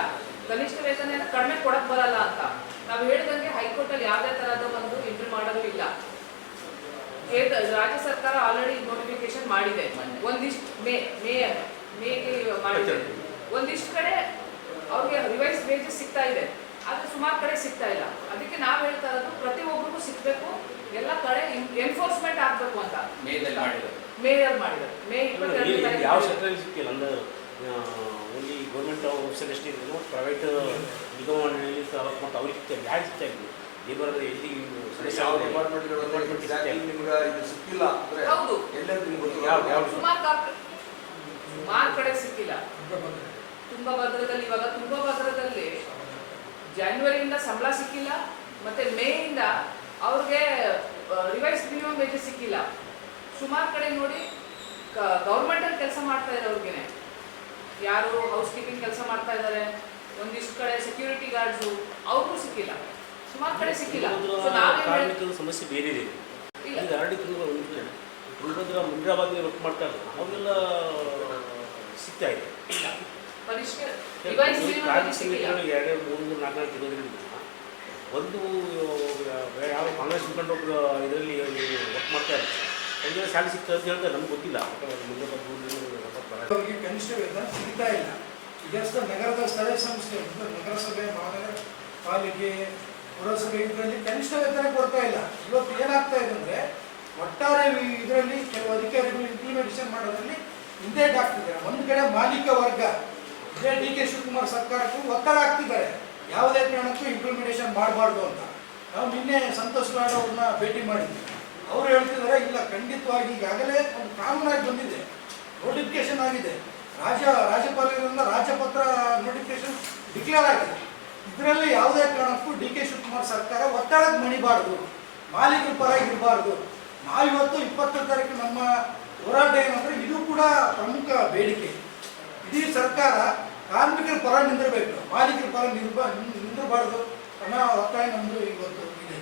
ಕನಿಷ್ಠ ವೇತನ ಕಡಿಮೆ ಕೊಡಕ್ ಬರಲ್ಲ ಅಂತ ನಾವು ಹೇಳಿದಂಗೆ ಹೈಕೋರ್ಟ್ ಅಲ್ಲಿ ಯಾವುದೇ ತರಹದ ಒಂದು ಎಂಟ್ರಿ ಮಾಡೋದು ಇಲ್ಲ. ರಾಜ್ಯ ಸರ್ಕಾರ ಆಲ್ರೆಡಿ ನೋಟಿಫಿಕೇಶನ್ ಮಾಡಿದೆ. ಒಂದಿಷ್ಟು ಮೇಗೆ ಮಾಡಿದೆ. ಒಂದಿಷ್ಟು ಕಡೆ ಅವ್ರಿಗೆ ರಿವೈಸ್ ವೇಜಸ್ ಸಿಗ್ತಾ ಇದೆ, ಆದ್ರೆ ಸುಮಾರು ಕಡೆ ಸಿಗ್ತಾ ಇಲ್ಲ. ಅದಕ್ಕೆ ನಾವು ಹೇಳ್ತಾ ಇರೋದು ಪ್ರತಿಯೊಬ್ಬರಿಗೂ ಸಿಗ್ಬೇಕು, ಎಲ್ಲ ಕಡೆ ಎನ್ಫೋರ್ಸ್ಮೆಂಟ್ ಆಗ್ಬೇಕು ಅಂತ ಮೇಯರ್ ಮಾಡಿದ್ರು. ಮೇ 22 ಯಾವ ಸೆಕ್ಟರ್ ಸಿಕ್ಕಿಲ್ಲ ಅಂದ್ರೆ ಓನ್ಲಿ ಗೌರ್ಮೆಂಟ್ ಆಫೀಸರ್ ಅಷ್ಟೇ ಇದ್ರು, ಪ್ರೈವೇಟ್ ನಿಗಮ ಮತ್ತು ಅವ್ರಿಗೆ ಸಿಗ್ತಾರೆ. ಯಾರು ಸಿಗ್ತಾ ಇದ್ರು ಲೇಬರ್ ಎಲ್ಲಿ ಸಿಕ್ಕಿಲ್ಲ ಅಂದ್ರೆ ಹೌದು ಯಾವ ಸುಮಾರು ಕಡೆ ಸಿಕ್ಕಿಲ್ಲ. ತುಂಗಭದ್ರದಲ್ಲಿ ಇವಾಗ ತುಂಗಭದ್ರದಲ್ಲಿ ಜನವರಿಯಿಂದ ಸಂಬಳ ಸಿಕ್ಕಿಲ್ಲ, ಮತ್ತೆ ಮೇಯಿಂದ ಅವ್ರಿಗೆ ರಿವೈಸ್ ಮಿನಿಮಮ್ ವೇಜಸ್ ಸಿಕ್ಕಿಲ್ಲ. ಸುಮಾರು ಕಡೆ ನೋಡಿ ಗೌರ್ಮೆಂಟ್ ಅಲ್ಲಿ ಕೆಲಸ ಮಾಡ್ತಾ ಇರೋರ್ಗೆನೆ ಯಾರು ಹೌಸ್ ಕೀಪಿಂಗ್ ಕೆಲಸ ಮಾಡ್ತಾ ಇದ್ದಾರೆ, ಒಂದಿಷ್ಟು ಕಡೆ ಸೆಕ್ಯೂರಿಟಿ ಗಾರ್ಡ್ಸು ಅವ್ರಿಗೂ ಸಿಕ್ಕಿಲ್ಲ. ಸುಮಾರು ಕಡೆ ಸಿಕ್ಕಿಲ್ಲ. ಕಾರ್ಮಿಕರ ಸಮಸ್ಯೆ ಬೇರೆ ಇದೆ. ಈಗ ಆಲ್ರೆಡಿ ತುಂಗಭದ್ರಾ ಮುಂಡ್ರಾಬಾದ್ ವರ್ಕ್ ಮಾಡ್ತಾ ಇದ್ದಾರೆ, ಅವೆಲ್ಲ ಸಿಗ್ತಾ ಇದೆ. ಕಾರ್ಮಿಕ 2-3-4 ಇರೋದ್ರಿಂದ ಒಂದು ಯಾವ ಕಾಂಗ್ರೆಸ್ ಮುಖಂಡರು ಇದರಲ್ಲಿ ವರ್ಕ್ ಮಾಡ್ತಾ ಇದ್ದಾರೆ, ಅವ್ರಿಗೆ ಸ್ಯಾಲರಿ ಸಿಗ್ತದೆ ಅಂತ ಹೇಳ್ತಾರೆ. ನಮ್ಗೆ ಗೊತ್ತಿಲ್ಲ. ಅವರಿಗೆ ಕನಿಷ್ಠ ವೇತನ ಸಿಗ್ತಾ ಇಲ್ಲ. ಇದಷ್ಟು ನಗರದ ಸ್ಥಳೀಯ ಸಂಸ್ಥೆ ನಗರಸಭೆ, ಮಹಾನಗರ ಪಾಲಿಕೆ, ಪುರಸಭೆ ಇದರಲ್ಲಿ ಕನಿಷ್ಠ ವೇತನ ಕೊಡ್ತಾ ಇಲ್ಲ. ಇವತ್ತು ಏನಾಗ್ತಾ ಇದೆ ಅಂದರೆ ಒಟ್ಟಾರೆ ಇದರಲ್ಲಿ ಕೆಲವು ಅಧಿಕಾರಿಗಳು ಇಂಪ್ಲಿಮೆಂಟೇಷನ್ ಮಾಡೋದ್ರಲ್ಲಿ ಹಿಂದೇಟ್ ಆಗ್ತಿದ್ದಾರೆ. ಒಂದು ಕಡೆ ಮಾಲೀಕ ವರ್ಗ ಇದೇ DK ಶಿವಕುಮಾರ್ ಸರ್ಕಾರಕ್ಕೂ ಒತ್ತಡ ಆಗ್ತಿದ್ದಾರೆ, ಯಾವುದೇ ಕಾರಣಕ್ಕೂ ಇಂಪ್ಲಿಮೆಂಟೇಷನ್ ಮಾಡಬಾರ್ದು ಅಂತ. ನಾವು ನಿನ್ನೆ ಸಂತೋಷ್ ಲಾಡ್ ಅವ್ರನ್ನ ಭೇಟಿ ಮಾಡಿದ್ವಿ. ಅವರು ಹೇಳ್ತಿದ್ದಾರೆ ಇಲ್ಲ, ಖಂಡಿತವಾಗಿ ಈಗಾಗಲೇ ಒಂದು ಕಾನೂನಾಗಿ ಬಂದಿದೆ, ನೋಟಿಫಿಕೇಶನ್ ಆಗಿದೆ, ರಾಜ್ಯಪಾಲರಿಂದ ರಾಜ್ಯಪತ್ರ ನೋಟಿಫಿಕೇಶನ್ ಡಿಕ್ಲೇರ್ ಆಗಿದೆ. ಇದರಲ್ಲಿ ಯಾವುದೇ ಕಾರಣಕ್ಕೂ DK ಶಿವಕುಮಾರ್ ಸರ್ಕಾರ ಒತ್ತಡಕ್ಕೆ ಮಣಿಬಾರ್ದು, ಮಾಲೀಕರ ಪರ ಇರಬಾರ್ದು. ನಾವಿವತ್ತು 20ನೇ ತಾರೀಕು ನಮ್ಮ ಹೋರಾಟ ಏನಂದ್ರೆ ಇದು ಕೂಡ ಪ್ರಮುಖ ಬೇಡಿಕೆ. ಇಡೀ ಸರ್ಕಾರ ಕಾರ್ಮಿಕರ ಪರ ನಿಂದಿರಬೇಕು, ಮಾಲೀಕರ ಪರ ನಿಂದಿರಬಾರ್ದು ಅನ್ನೋ ಒತ್ತಾಯ ನಮ್ಮದು ಇವತ್ತು ಇದೆ.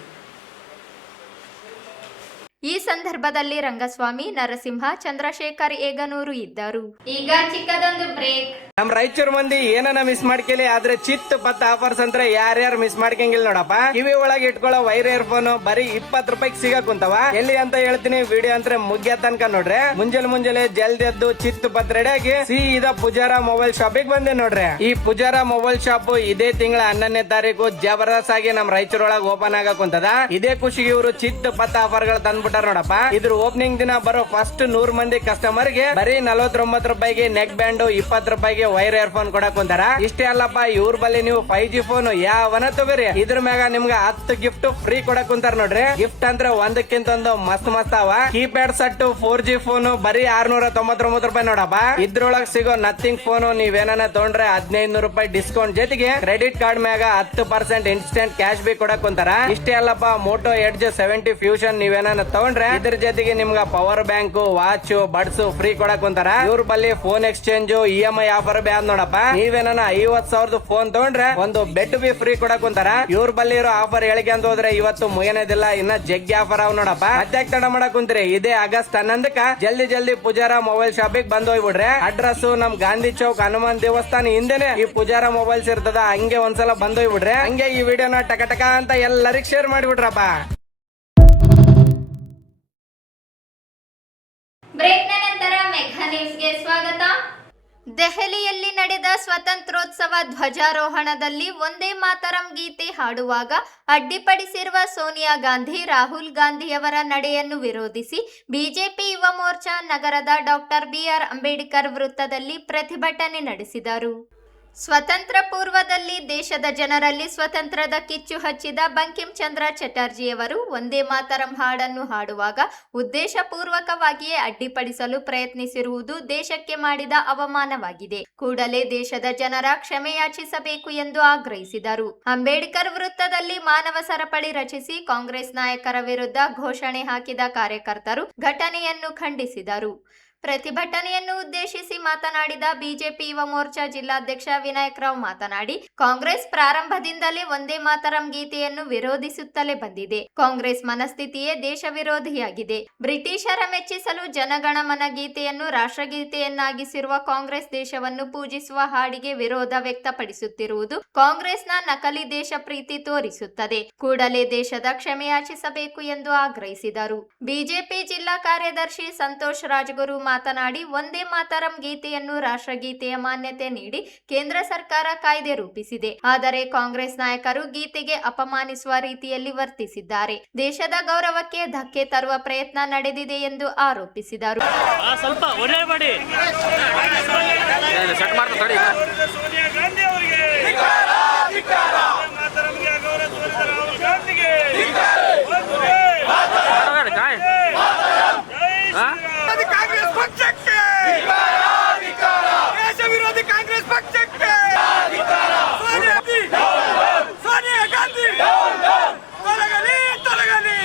ಈ ಸಂದರ್ಭದಲ್ಲಿ ರಂಗಸ್ವಾಮಿ, ನರಸಿಂಹ, ಚಂದ್ರಶೇಖರ್ ಏಗನೂರು ಇದ್ದರು. ಈಗ ಚಿಕ್ಕದೊಂದು ಬ್ರೇಕ್. ನಮ್ ರಾಯಚೂರ್ ಮಂದಿ ಏನನ್ನ ಮಿಸ್ ಮಾಡ್ಕೇಲಿ, ಆದ್ರೆ ಚಿತ್ ಪತ್ತ ಆಫರ್ಸ್ ಅಂದ್ರೆ ಯಾರ್ಯಾರು ಮಿಸ್ ಮಾಡ್ಕಂಗಿಲ್ಲ ನೋಡಪ್ಪ. ಕಿವಿ ಒಳಗೆ ಇಟ್ಕೊಳ್ಳೋ ವೈರ್ ಇಯರ್ಫೋನ್ ಬರೀ 20 ರೂಪಾಯಿಗೆ ಸಿಗಕ್ ಕುಂತವ. ಎಲ್ಲಿ ಅಂತ ಹೇಳ್ತೀನಿ, ವಿಡಿಯೋ ಅಂದ್ರೆ ಮುಗ್ಯ ತನಕ ನೋಡ್ರಿ. ಮುಂಜಾನೆ ಜಲ್ದಿ ಎದ್ದು ಚಿತ್ ಪತ್ ರೆಡಿಯಾಗಿ ಸೀದಾ ಪೂಜಾರ ಮೊಬೈಲ್ ಶಾಪಿಗೆ ಬಂದೆ ನೋಡ್ರಿ. ಈ ಪೂಜಾರ ಮೊಬೈಲ್ ಶಾಪ್ ಇದೇ ತಿಂಗಳ 11ನೇ ತಾರೀಕು ಜಬರ್ದಸ್ತ್ ಆಗಿ ನಮ್ ರಾಯಚೂರ್ ಒಳಗೆ ಓಪನ್ ಆಗ ಕುಂತದ. ಇದೇ ಖುಷಿಗೆ ಇವರು ಚಿತ್ ಪತ್ತ ಆಫರ್ ಗಳು ತಂದ್ಬಿಟ್ಟಾರ ನೋಡಪ್ಪ. ಇದ್ರ ಓಪನಿಂಗ್ ದಿನ ಬರೋ ಫಸ್ಟ್ 100 ಮಂದಿ ಕಸ್ಟಮರ್ ಗೆ ಬರೀ 49 ರೂಪಾಯಿಗೆ ನೆಕ್ ಬ್ಯಾಂಡ್, 20 ರೂಪಾಯಿಗೆ ವೈರ್ ಇಯರ್ಫೋನ್ ಕೊಡಕ್ ಕುಂತಾರ. ಇಷ್ಟೇ ಅಲ್ಲಪ್ಪ, ಇವ್ರ ಬಲ್ಲಿ ನೀವು 5G ಫೋನ್ ಯಾವನ ತಗೋರಿ, ಇದ್ರ ಮ್ಯಾಗ ನಿಮ್ಗ 10 ಗಿಫ್ಟ್ ಫ್ರೀ ಕೊಡಕ್ ಕುಂತಾರ ನೋಡ್ರಿ. ಗಿಫ್ಟ್ ಅಂದ್ರೆ ಒಂದಕ್ಕಿಂತ ಒಂದು ಮಸ್ತ್ ಅವ. ಕೀಪ್ಯಾಡ್ ಸೆಟ್ 4G ಫೋನ್ ಬರೀ 699 ರೂಪಾಯಿ ನೋಡಪ್ಪ. ಇದ್ರೊಳಗ್ ಸಿಗೋ ನಥಿಂಗ್ ಫೋನ್ ನೀವೇನ ತಗೊಂಡ್ರೆ 1500 ರೂಪಾಯಿ ಡಿಸ್ಕೌಂಟ್ ಜೊತೆಗೆ ಕ್ರೆಡಿಟ್ ಕಾರ್ಡ್ ಮ್ಯಾಗ 10% ಇನ್ಸ್ಟೆಂಟ್ ಕ್ಯಾಶ್ ಬಿ ಕೊಡಕ್ ಕುಂತಾರ. ಇಷ್ಟೇ ಅಲ್ಲಪ್ಪ, ಮೋಟೋ ಎಡ್ಜ್ 70 ಫ್ಯೂಷನ್ ನೀವೇನ ತಗೊಂಡ್ರೆ ಇದ್ರ ಜೊತೆಗೆ ನಿಮ್ಗ power bank, watch, buds free ಕೊಡಕ್ ಕುಂತಾರ. ಇವ್ರ ಬಲ್ಲಿ ಫೋನ್ ಎಕ್ಸ್ಚೇಂಜ್, EMI ಆಫರ್ ಬ್ಯಾದ್ ನೋಡಪ್ಪ. ನೀವೇನ 50,000 ಫೋನ್ ತಗೊಂಡ್ರೆ ಒಂದು ಬೆಡ್ ಬಿ ಫ್ರೀ ಕೊಡಕ್ ಕುಂತಾರ. ಇವ್ರ ಬಲ್ಲಿ ಇರೋ ಆಫರ್ ಹೇಳಿಕೆ ಅಂತ ಹೋದ್ರೆ ಇವತ್ತು ಮುಗಿಯೋದಿಲ್ಲ, ಇನ್ನ ಜಗ್ಗಿ ಆಫರ್ ಅವ್ ನೋಡಪ್ಪ. ಮತ್ತೆ ತಡ ಮಾಡಕ್ ಕುಂತ್ರಿ, ಇದೇ ಆಗಸ್ಟ್ 11ಕ್ಕ ಜಲ್ದಿ ಪೂಜಾರ ಮೊಬೈಲ್ ಶಾಪಿಗೆ ಬಂದ್ ಹೋಗ್ಬಿಡ್ರಿ. ಅಡ್ರೆಸ್ ನಮ್ ಗಾಂಧಿ ಚೌಕ್ ಹನುಮಾನ್ ದೇವಸ್ಥಾನ ಹಿಂದೆನೆ ಈ ಪೂಜಾರ ಮೊಬೈಲ್ಸ್ ಇರ್ತದ. ಹಂಗೆ ಒಂದ್ಸಲ ಬಂದ್ ಹೋಗ್ಬಿಡ್ರಿ. ಹಂಗೆ ಈ ವಿಡಿಯೋನ ಟಕ ಅಂತ ಎಲ್ಲರಿಗೂ ಶೇರ್ ಮಾಡಿಬಿಡ್ರಪ್ಪ. ಬ್ರೇಕ್ನ ನಂತರ ಮೆಘಾ ನ್ಯೂಸ್ಗೆ ಸ್ವಾಗತ. ದೆಹಲಿಯಲ್ಲಿ ನಡೆದ ಸ್ವಾತಂತ್ರ್ಯೋತ್ಸವ ಧ್ವಜಾರೋಹಣದಲ್ಲಿ ವಂದೇ ಮಾತರಂ ಗೀತೆ ಹಾಡುವಾಗ ಅಡ್ಡಿಪಡಿಸಿರುವ ಸೋನಿಯಾ ಗಾಂಧಿ, ರಾಹುಲ್ ಗಾಂಧಿಯವರ ನಡೆಯನ್ನು ವಿರೋಧಿಸಿ ಬಿಜೆಪಿ ಯುವ ಮೋರ್ಚಾ ನಗರದ ಡಾಕ್ಟರ್ BR ಅಂಬೇಡ್ಕರ್ ವೃತ್ತದಲ್ಲಿ ಪ್ರತಿಭಟನೆ ನಡೆಸಿದರು. ಸ್ವತಂತ್ರ ಪೂರ್ವದಲ್ಲಿ ದೇಶದ ಜನರಲ್ಲಿ ಸ್ವತಂತ್ರದ ಕಿಚ್ಚು ಹಚ್ಚಿದ ಬಂಕಿಂ ಚಂದ್ರ ಚಟರ್ಜಿಯವರು ವಂದೇ ಮಾತರಂ ಹಾಡನ್ನು ಹಾಡುವಾಗ ಉದ್ದೇಶಪೂರ್ವಕವಾಗಿಯೇ ಅಡ್ಡಿಪಡಿಸಲು ಪ್ರಯತ್ನಿಸಿರುವುದು ದೇಶಕ್ಕೆ ಮಾಡಿದ ಅವಮಾನವಾಗಿದೆ. ಕೂಡಲೇ ದೇಶದ ಜನರ ಕ್ಷಮೆಯಾಚಿಸಬೇಕು ಎಂದು ಆಗ್ರಹಿಸಿದರು. ಅಂಬೇಡ್ಕರ್ ವೃತ್ತದಲ್ಲಿ ಮಾನವ ಸರಪಳಿ ರಚಿಸಿ ಕಾಂಗ್ರೆಸ್ ನಾಯಕರ ವಿರುದ್ಧ ಘೋಷಣೆ ಹಾಕಿದ ಕಾರ್ಯಕರ್ತರು ಘಟನೆಯನ್ನು ಖಂಡಿಸಿದರು. ಪ್ರತಿಭಟನೆಯನ್ನು ಉದ್ದೇಶಿಸಿ ಮಾತನಾಡಿದ ಬಿಜೆಪಿ ಯುವ ಮೋರ್ಚಾ ಜಿಲ್ಲಾಧ್ಯಕ್ಷ ವಿನಾಯಕ್ ರಾವ್ ಮಾತನಾಡಿ, ಕಾಂಗ್ರೆಸ್ ಪ್ರಾರಂಭದಿಂದಲೇ ಒಂದೇ ಮಾತರಂ ಗೀತೆಯನ್ನು ವಿರೋಧಿಸುತ್ತಲೇ ಬಂದಿದೆ. ಕಾಂಗ್ರೆಸ್ ಮನಸ್ಥಿತಿಯೇ ದೇಶ ವಿರೋಧಿಯಾಗಿದೆ. ಬ್ರಿಟಿಷರ ಮೆಚ್ಚಿಸಲು ಜನಗಣಮನ ಗೀತೆಯನ್ನು ರಾಷ್ಟ್ರಗೀತೆಯನ್ನಾಗಿಸಿರುವ ಕಾಂಗ್ರೆಸ್ ದೇಶವನ್ನು ಪೂಜಿಸುವ ಹಾಡಿಗೆ ವಿರೋಧ ವ್ಯಕ್ತಪಡಿಸುತ್ತಿರುವುದು ಕಾಂಗ್ರೆಸ್ನ ನಕಲಿ ದೇಶ ಪ್ರೀತಿ ತೋರಿಸುತ್ತದೆ. ಕೂಡಲೇ ದೇಶದ ಕ್ಷಮೆಯಾಚಿಸಬೇಕು ಎಂದು ಆಗ್ರಹಿಸಿದರು. ಬಿಜೆಪಿ ಜಿಲ್ಲಾ ಕಾರ್ಯದರ್ಶಿ ಸಂತೋಷ್ ರಾಜಗುರು ಮಾತನಾಡಿ, ಒಂದೇ ಮಾತರಂ ಗೀತೆಯನ್ನು ರಾಷ್ಟ್ರಗೀತೆಯ ಮಾನ್ಯತೆ ನೀಡಿ ಕೇಂದ್ರ ಸರ್ಕಾರ ಕಾಯ್ದೆ ರೂಪಿಸಿದೆ. ಆದರೆ ಕಾಂಗ್ರೆಸ್ ನಾಯಕರು ಗೀತೆಗೆ ಅಪಮಾನಿಸುವ ರೀತಿಯಲ್ಲಿ ವರ್ತಿಸಿದ್ದಾರೆ. ದೇಶದ ಗೌರವಕ್ಕೆ ಧಕ್ಕೆ ತರುವ ಪ್ರಯತ್ನ ನಡೆದಿದೆ ಎಂದು ಆರೋಪಿಸಿದರು. ಸೋನಿಯಾ ಗಾಂಧಿ ಅವರಿಗೆ ಮಾತರಂಗೆ ಅಗೌರವ ತೋರಿದ ರಾಹುಲ್ ಗಾಂಧಿಗೆ ಕಾಂಗ್ರೆಸ್ ಪಕ್ಷಕ್ಕೆ ದೇಶ ವಿರೋಧಿ ಕಾಂಗ್ರೆಸ್ ಪಕ್ಷಕ್ಕೆ ಸೋನಿಯಾ ಗಾಂಧಿ ತೊಲಗಲಿ ತೊಲಗಲಿ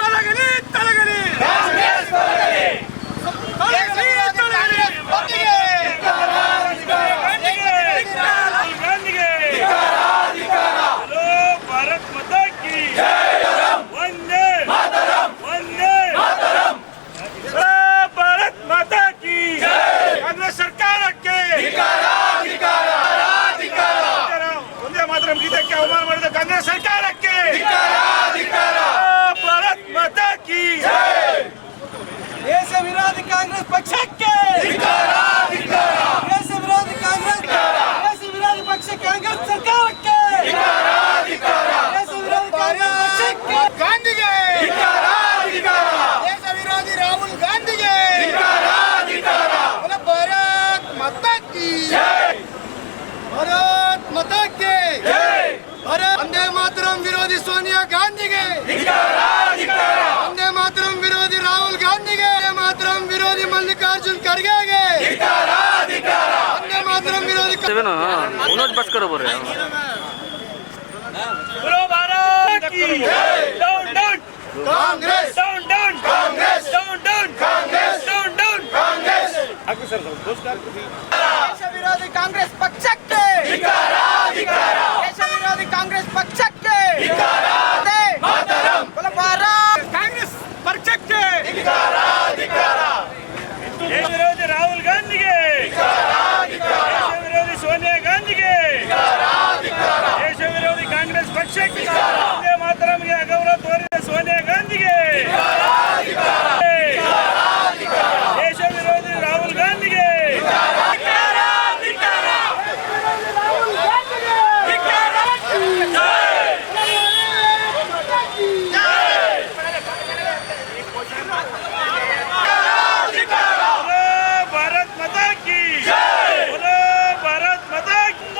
ತೊಲಗಲಿ ತೊಲಗಲಿ ಭಾರತ್ ಮಾತಾ ಕಿ ವಂದೇ ಭಾರತ್ ಮಾತಾ ಕಿ ಕಾಂಗ್ರೆಸ್ ಸರ್ಕಾರಕ್ಕೆ ಒಂದೇ ಮಾತರಂ ಗೀತಕ್ಕೆ ಅವಮಾನ ಮಾಡಿದ ಕಾಂಗ್ರೆಸ್ ಸರ್ಕಾರಕ್ಕೆ ಭಾರತ್ ಮಾತಾ ಕಿ ದೇಶ ವಿರೋಧಿ ಕಾಂಗ್ರೆಸ್ ಪಕ್ಷಕ್ಕೆ ದೇಶ ವಿರೋಧಿ ಕಾಂಗ್ರೆಸ್ ದೇಶ ವಿರೋಧಿ ಪಕ್ಷ ಕಾಂಗ್ರೆಸ್ ಸರ್ಕಾರಕ್ಕೆ ದೇಶ ವಿರೋಧಿ ಕಾಂಗ್ರೆಸ್ ಪಕ್ಷಕ್ಕೆ ಗಾಂಧಿಗೆ ದೇಶ ವಿರೋಧಿ ರಾಹುಲ್ ಗಾಂಧಿಗೆ ಭಾರತ್ ಮಾತಾ ಕಿ ಭಾರತ್ ಮಾತಾ ಕಿ ವಂದೇ ಮಾತರಂ ವಿರೋಧಿ ಸೋನಿಯಾ ಗಾಂಧಿಗೆ ವಂದೇ ಮಾತರಂ ವಿರೋಧಿ ರಾಹುಲ್ ಗಾಂಧಿಗೆ ಮಾತರಂ ವಿರೋಧಿ ಮಲ್ಲಿಕಾರ್ಜುನ್ ಖರ್ಗೆಗೆ ವಂದೇ ಮಾತರಂ ವಿರೋಧಿ बोलो भारत की down down Congress down down Congress down down Congress down down Congress ದೇಶ ವಿರೋಧಿ ಕಾಂಗ್ರೆಸ್ ಪಕ್ಷಕ್ಕೆ ದೇಶ ವಿರೋಧಿ ಕಾಂಗ್ರೆಸ್ ಪಕ್ಷಕ್ಕೆ ವಂದೇ ಮಾತರಂ ಭಾರತ್ ಕಾಂಗ್ರೆಸ್ ಪಕ್ಷಕ್ಕೆ ದೇಶ ವಿರೋಧಿ ರಾಹುಲ್ ಗಾಂಧಿಗೆ ದೇಶ ವಿರೋಧಿ ಸೋನಿಯಾ ಗಾಂಧಿಗೆ ದೇಶ ವಿರೋಧಿ ಕಾಂಗ್ರೆಸ್ ಪಕ್ಷಕ್ಕೆ ವಂದೇ ಮಾತರಂಗೆ ಅಗೌರವ ತೋರಿದ ಸೋನಿಯಾ ಗಾಂಧಿಗೆ ದೇಶ ವಿರೋಧಿ ರಾಹುಲ್ ಗಾಂಧಿಗೆ ಭಾರತ್ ಮಾತಾ ಕಿ ಭಾರತ್ ಮಾತಾ ಕಿ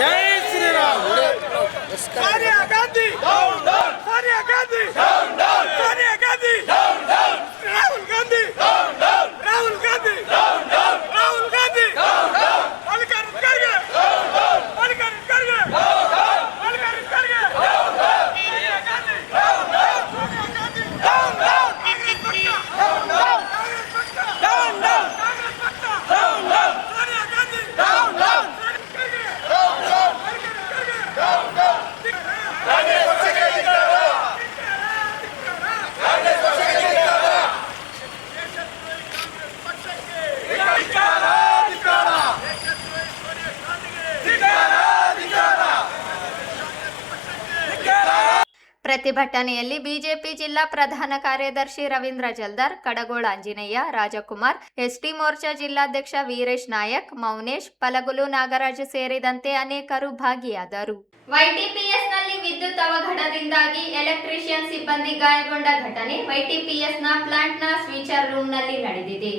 ಜೈ ಶ್ರೀರಾಮ್ ಸೋನಿಯಾ ಗಾಂಧಿ ಸೋನಿಯಾ ಗಾಂಧಿ ಸೋನಿಯಾ ಗಾಂಧಿ ರಾಹುಲ್ ಗಾಂಧಿ ರಾಹುಲ್ ಗಾಂಧಿ ರಾಹುಲ್ ಗಾಂಧಿ ಮಲ್ಲಿಕಾರ್ಜುನ್ ಖರ್ಗೆ ಮಲ್ಲಿಕಾರ್ಜುನ್ ಖರ್ಗೆ ಮಲ್ಲಿಕಾರ್ಜುನ್ ಖರ್ಗೆ ಸೋನಿಯಾ ಗಾಂಧಿ ಸೋನಿಯಾ ಗಾಂಧಿ ಕಾಂಗ್ರೆಸ್ ಪಕ್ಷ ಕಾಂಗ್ರೆಸ್ ಪಕ್ಷ ಸೋನಿಯಾ ಗಾಂಧಿ ಖರ್ಗೆ ಪ್ರತಿಭಟನೆಯಲ್ಲಿ ಬಿಜೆಪಿ ಜಿಲ್ಲಾ ಪ್ರಧಾನ ಕಾರ್ಯದರ್ಶಿ ರವೀಂದ್ರ ಜಲ್ದಾರ್, ಕಡಗೋಳ ಆಂಜನೇಯ, ರಾಜಕುಮಾರ್, ಎಸ್ಟಿ ಮೋರ್ಚಾ ಜಿಲ್ಲಾಧ್ಯಕ್ಷ ವೀರೇಶ್ ನಾಯಕ್, ಮೌನೇಶ್, ಪಲಗುಲು ನಾಗರಾಜು ಸೇರಿದಂತೆ ಅನೇಕರು ಭಾಗಿಯಾದರು. ವೈಟಿಪಿಎಸ್ನಲ್ಲಿ ವಿದ್ಯುತ್ ಅವಘಡದಿಂದಾಗಿ ಎಲೆಕ್ಟ್ರಿಷಿಯನ್ ಸಿಬ್ಬಂದಿ ಗಾಯಗೊಂಡ ಘಟನೆ ವೈಟಿಪಿಎಸ್ನ ಪ್ಲಾಂಟ್ನ ಸ್ವೀಚರ್ ರೂಮ್ನಲ್ಲಿ ನಡೆದಿದೆ.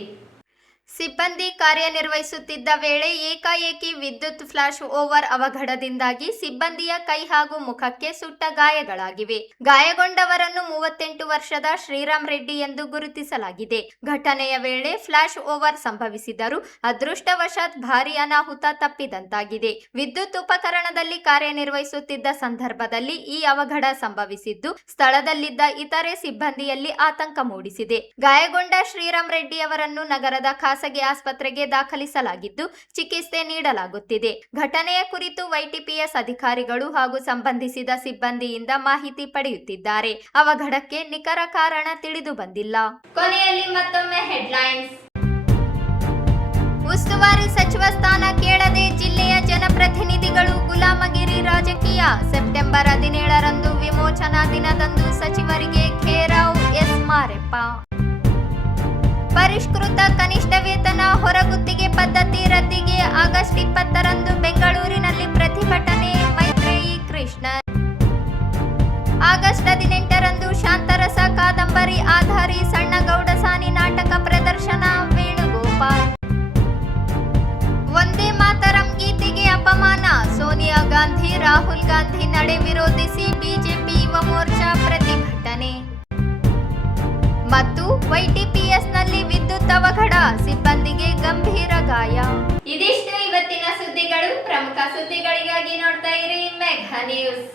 ಸಿಬ್ಬಂದಿ ಕಾರ್ಯನಿರ್ವಹಿಸುತ್ತಿದ್ದ ವೇಳೆ ಏಕಾಏಕಿ ವಿದ್ಯುತ್ ಫ್ಲಾಶ್ ಓವರ್ ಅವಘಡದಿಂದಾಗಿ ಸಿಬ್ಬಂದಿಯ ಕೈ ಹಾಗೂ ಮುಖಕ್ಕೆ ಸುಟ್ಟ ಗಾಯಗಳಾಗಿವೆ. ಗಾಯಗೊಂಡವರನ್ನು 38 ವರ್ಷದ ಶ್ರೀರಾಮ್ ರೆಡ್ಡಿ ಎಂದು ಗುರುತಿಸಲಾಗಿದೆ. ಘಟನೆಯ ವೇಳೆ ಫ್ಲಾಶ್ ಓವರ್ ಸಂಭವಿಸಿದರೂ ಅದೃಷ್ಟವಶಾತ್ ಭಾರೀ ಅನಾಹುತ ತಪ್ಪಿದಂತಾಗಿದೆ. ವಿದ್ಯುತ್ ಉಪಕರಣದಲ್ಲಿ ಕಾರ್ಯನಿರ್ವಹಿಸುತ್ತಿದ್ದ ಸಂದರ್ಭದಲ್ಲಿ ಈ ಅವಘಡ ಸಂಭವಿಸಿದ್ದು ಸ್ಥಳದಲ್ಲಿದ್ದ ಇತರೆ ಸಿಬ್ಬಂದಿಯಲ್ಲಿ ಆತಂಕ ಮೂಡಿಸಿದೆ. ಗಾಯಗೊಂಡ ಶ್ರೀರಾಮ್ ರೆಡ್ಡಿ ಅವರನ್ನು ನಗರದ ಖಾಸಗಿ ಆಸ್ಪತ್ರೆಗೆ ದಾಖಲಿಸಲಾಗಿದ್ದು ಚಿಕಿತ್ಸೆ ನೀಡಲಾಗುತ್ತಿದೆ. ಘಟನೆಯ ಕುರಿತು YTPS ಅಧಿಕಾರಿಗಳು ಹಾಗೂ ಸಂಬಂಧಿಸಿದ ಸಿಬ್ಬಂದಿಯಿಂದ ಮಾಹಿತಿ ಪಡೆಯುತ್ತಿದ್ದಾರೆ. ಅವಘಡಕ್ಕೆ ನಿಖರ ಕಾರಣ ತಿಳಿದು ಬಂದಿಲ್ಲ. ಕೊನೆಯಲ್ಲಿ ಮತ್ತೊಮ್ಮೆ ಹೆಡ್ಲೈನ್ಸ್. ಉಸ್ತುವಾರಿ ಸಚಿವ ಸ್ಥಾನ ಕೇಳದೆ ಜಿಲ್ಲೆಯ ಜನಪ್ರತಿನಿಧಿಗಳು ಗುಲಾಮಗಿರಿ ರಾಜಕೀಯ. ಸೆಪ್ಟೆಂಬರ್ 17ರಂದು ವಿಮೋಚನಾ ದಿನದಂದು ಸಚಿವರಿಗೆ ಘೇರಾವ್ ಎಸ್ ಮಾರೆಪ್ಪ. ಪರಿಷ್ಕೃತ ಕನಿಷ್ಠ ವೇತನ ಹೊರಗುತ್ತಿಗೆ ಪದ್ಧತಿ ರದ್ದಿಗೆ ಆಗಸ್ಟ್ 20ರಂದು ಬೆಂಗಳೂರಿನಲ್ಲಿ ಪ್ರತಿಭಟನೆ. ಮೈತ್ರೇಯಿ ಕೃಷ್ಣನ್. ಆಗಸ್ಟ್ 18ರಂದು ಶಾಂತರಸ ಕಾದಂಬರಿ ಆಧಾರಿ ಸಣ್ಣ ಗೌಡಸಾನಿ ನಾಟಕ ಪ್ರದರ್ಶನ. ವೇಣುಗೋಪಾಲ್. ವಂದೇ ಮಾತರಂ ಗೀತೆಗೆ ಅಪಮಾನ. ಸೋನಿಯಾ ಗಾಂಧಿ ರಾಹುಲ್ ಗಾಂಧಿ ನಡೆ ವಿರೋಧಿಸಿ ಬಿಜೆಪಿ ಯುವ ಮೋರ್ಚಾ ಪ್ರತಿಭಟನೆ. ಮತ್ತು YTPSನಲ್ಲಿ ವಿದ್ಯುತ್ ಅವಘಡ, ಸಿಬ್ಬಂದಿಗೆ ಗಂಭೀರ ಗಾಯ. ಇದಿಷ್ಟು ಇವತ್ತಿನ ಸುದ್ದಿಗಳು. ಪ್ರಮುಖ ಸುದ್ದಿಗಳಿಗಾಗಿ ನೋಡ್ತಾ ಇರಿ ಮೆಘಾ ನ್ಯೂಸ್.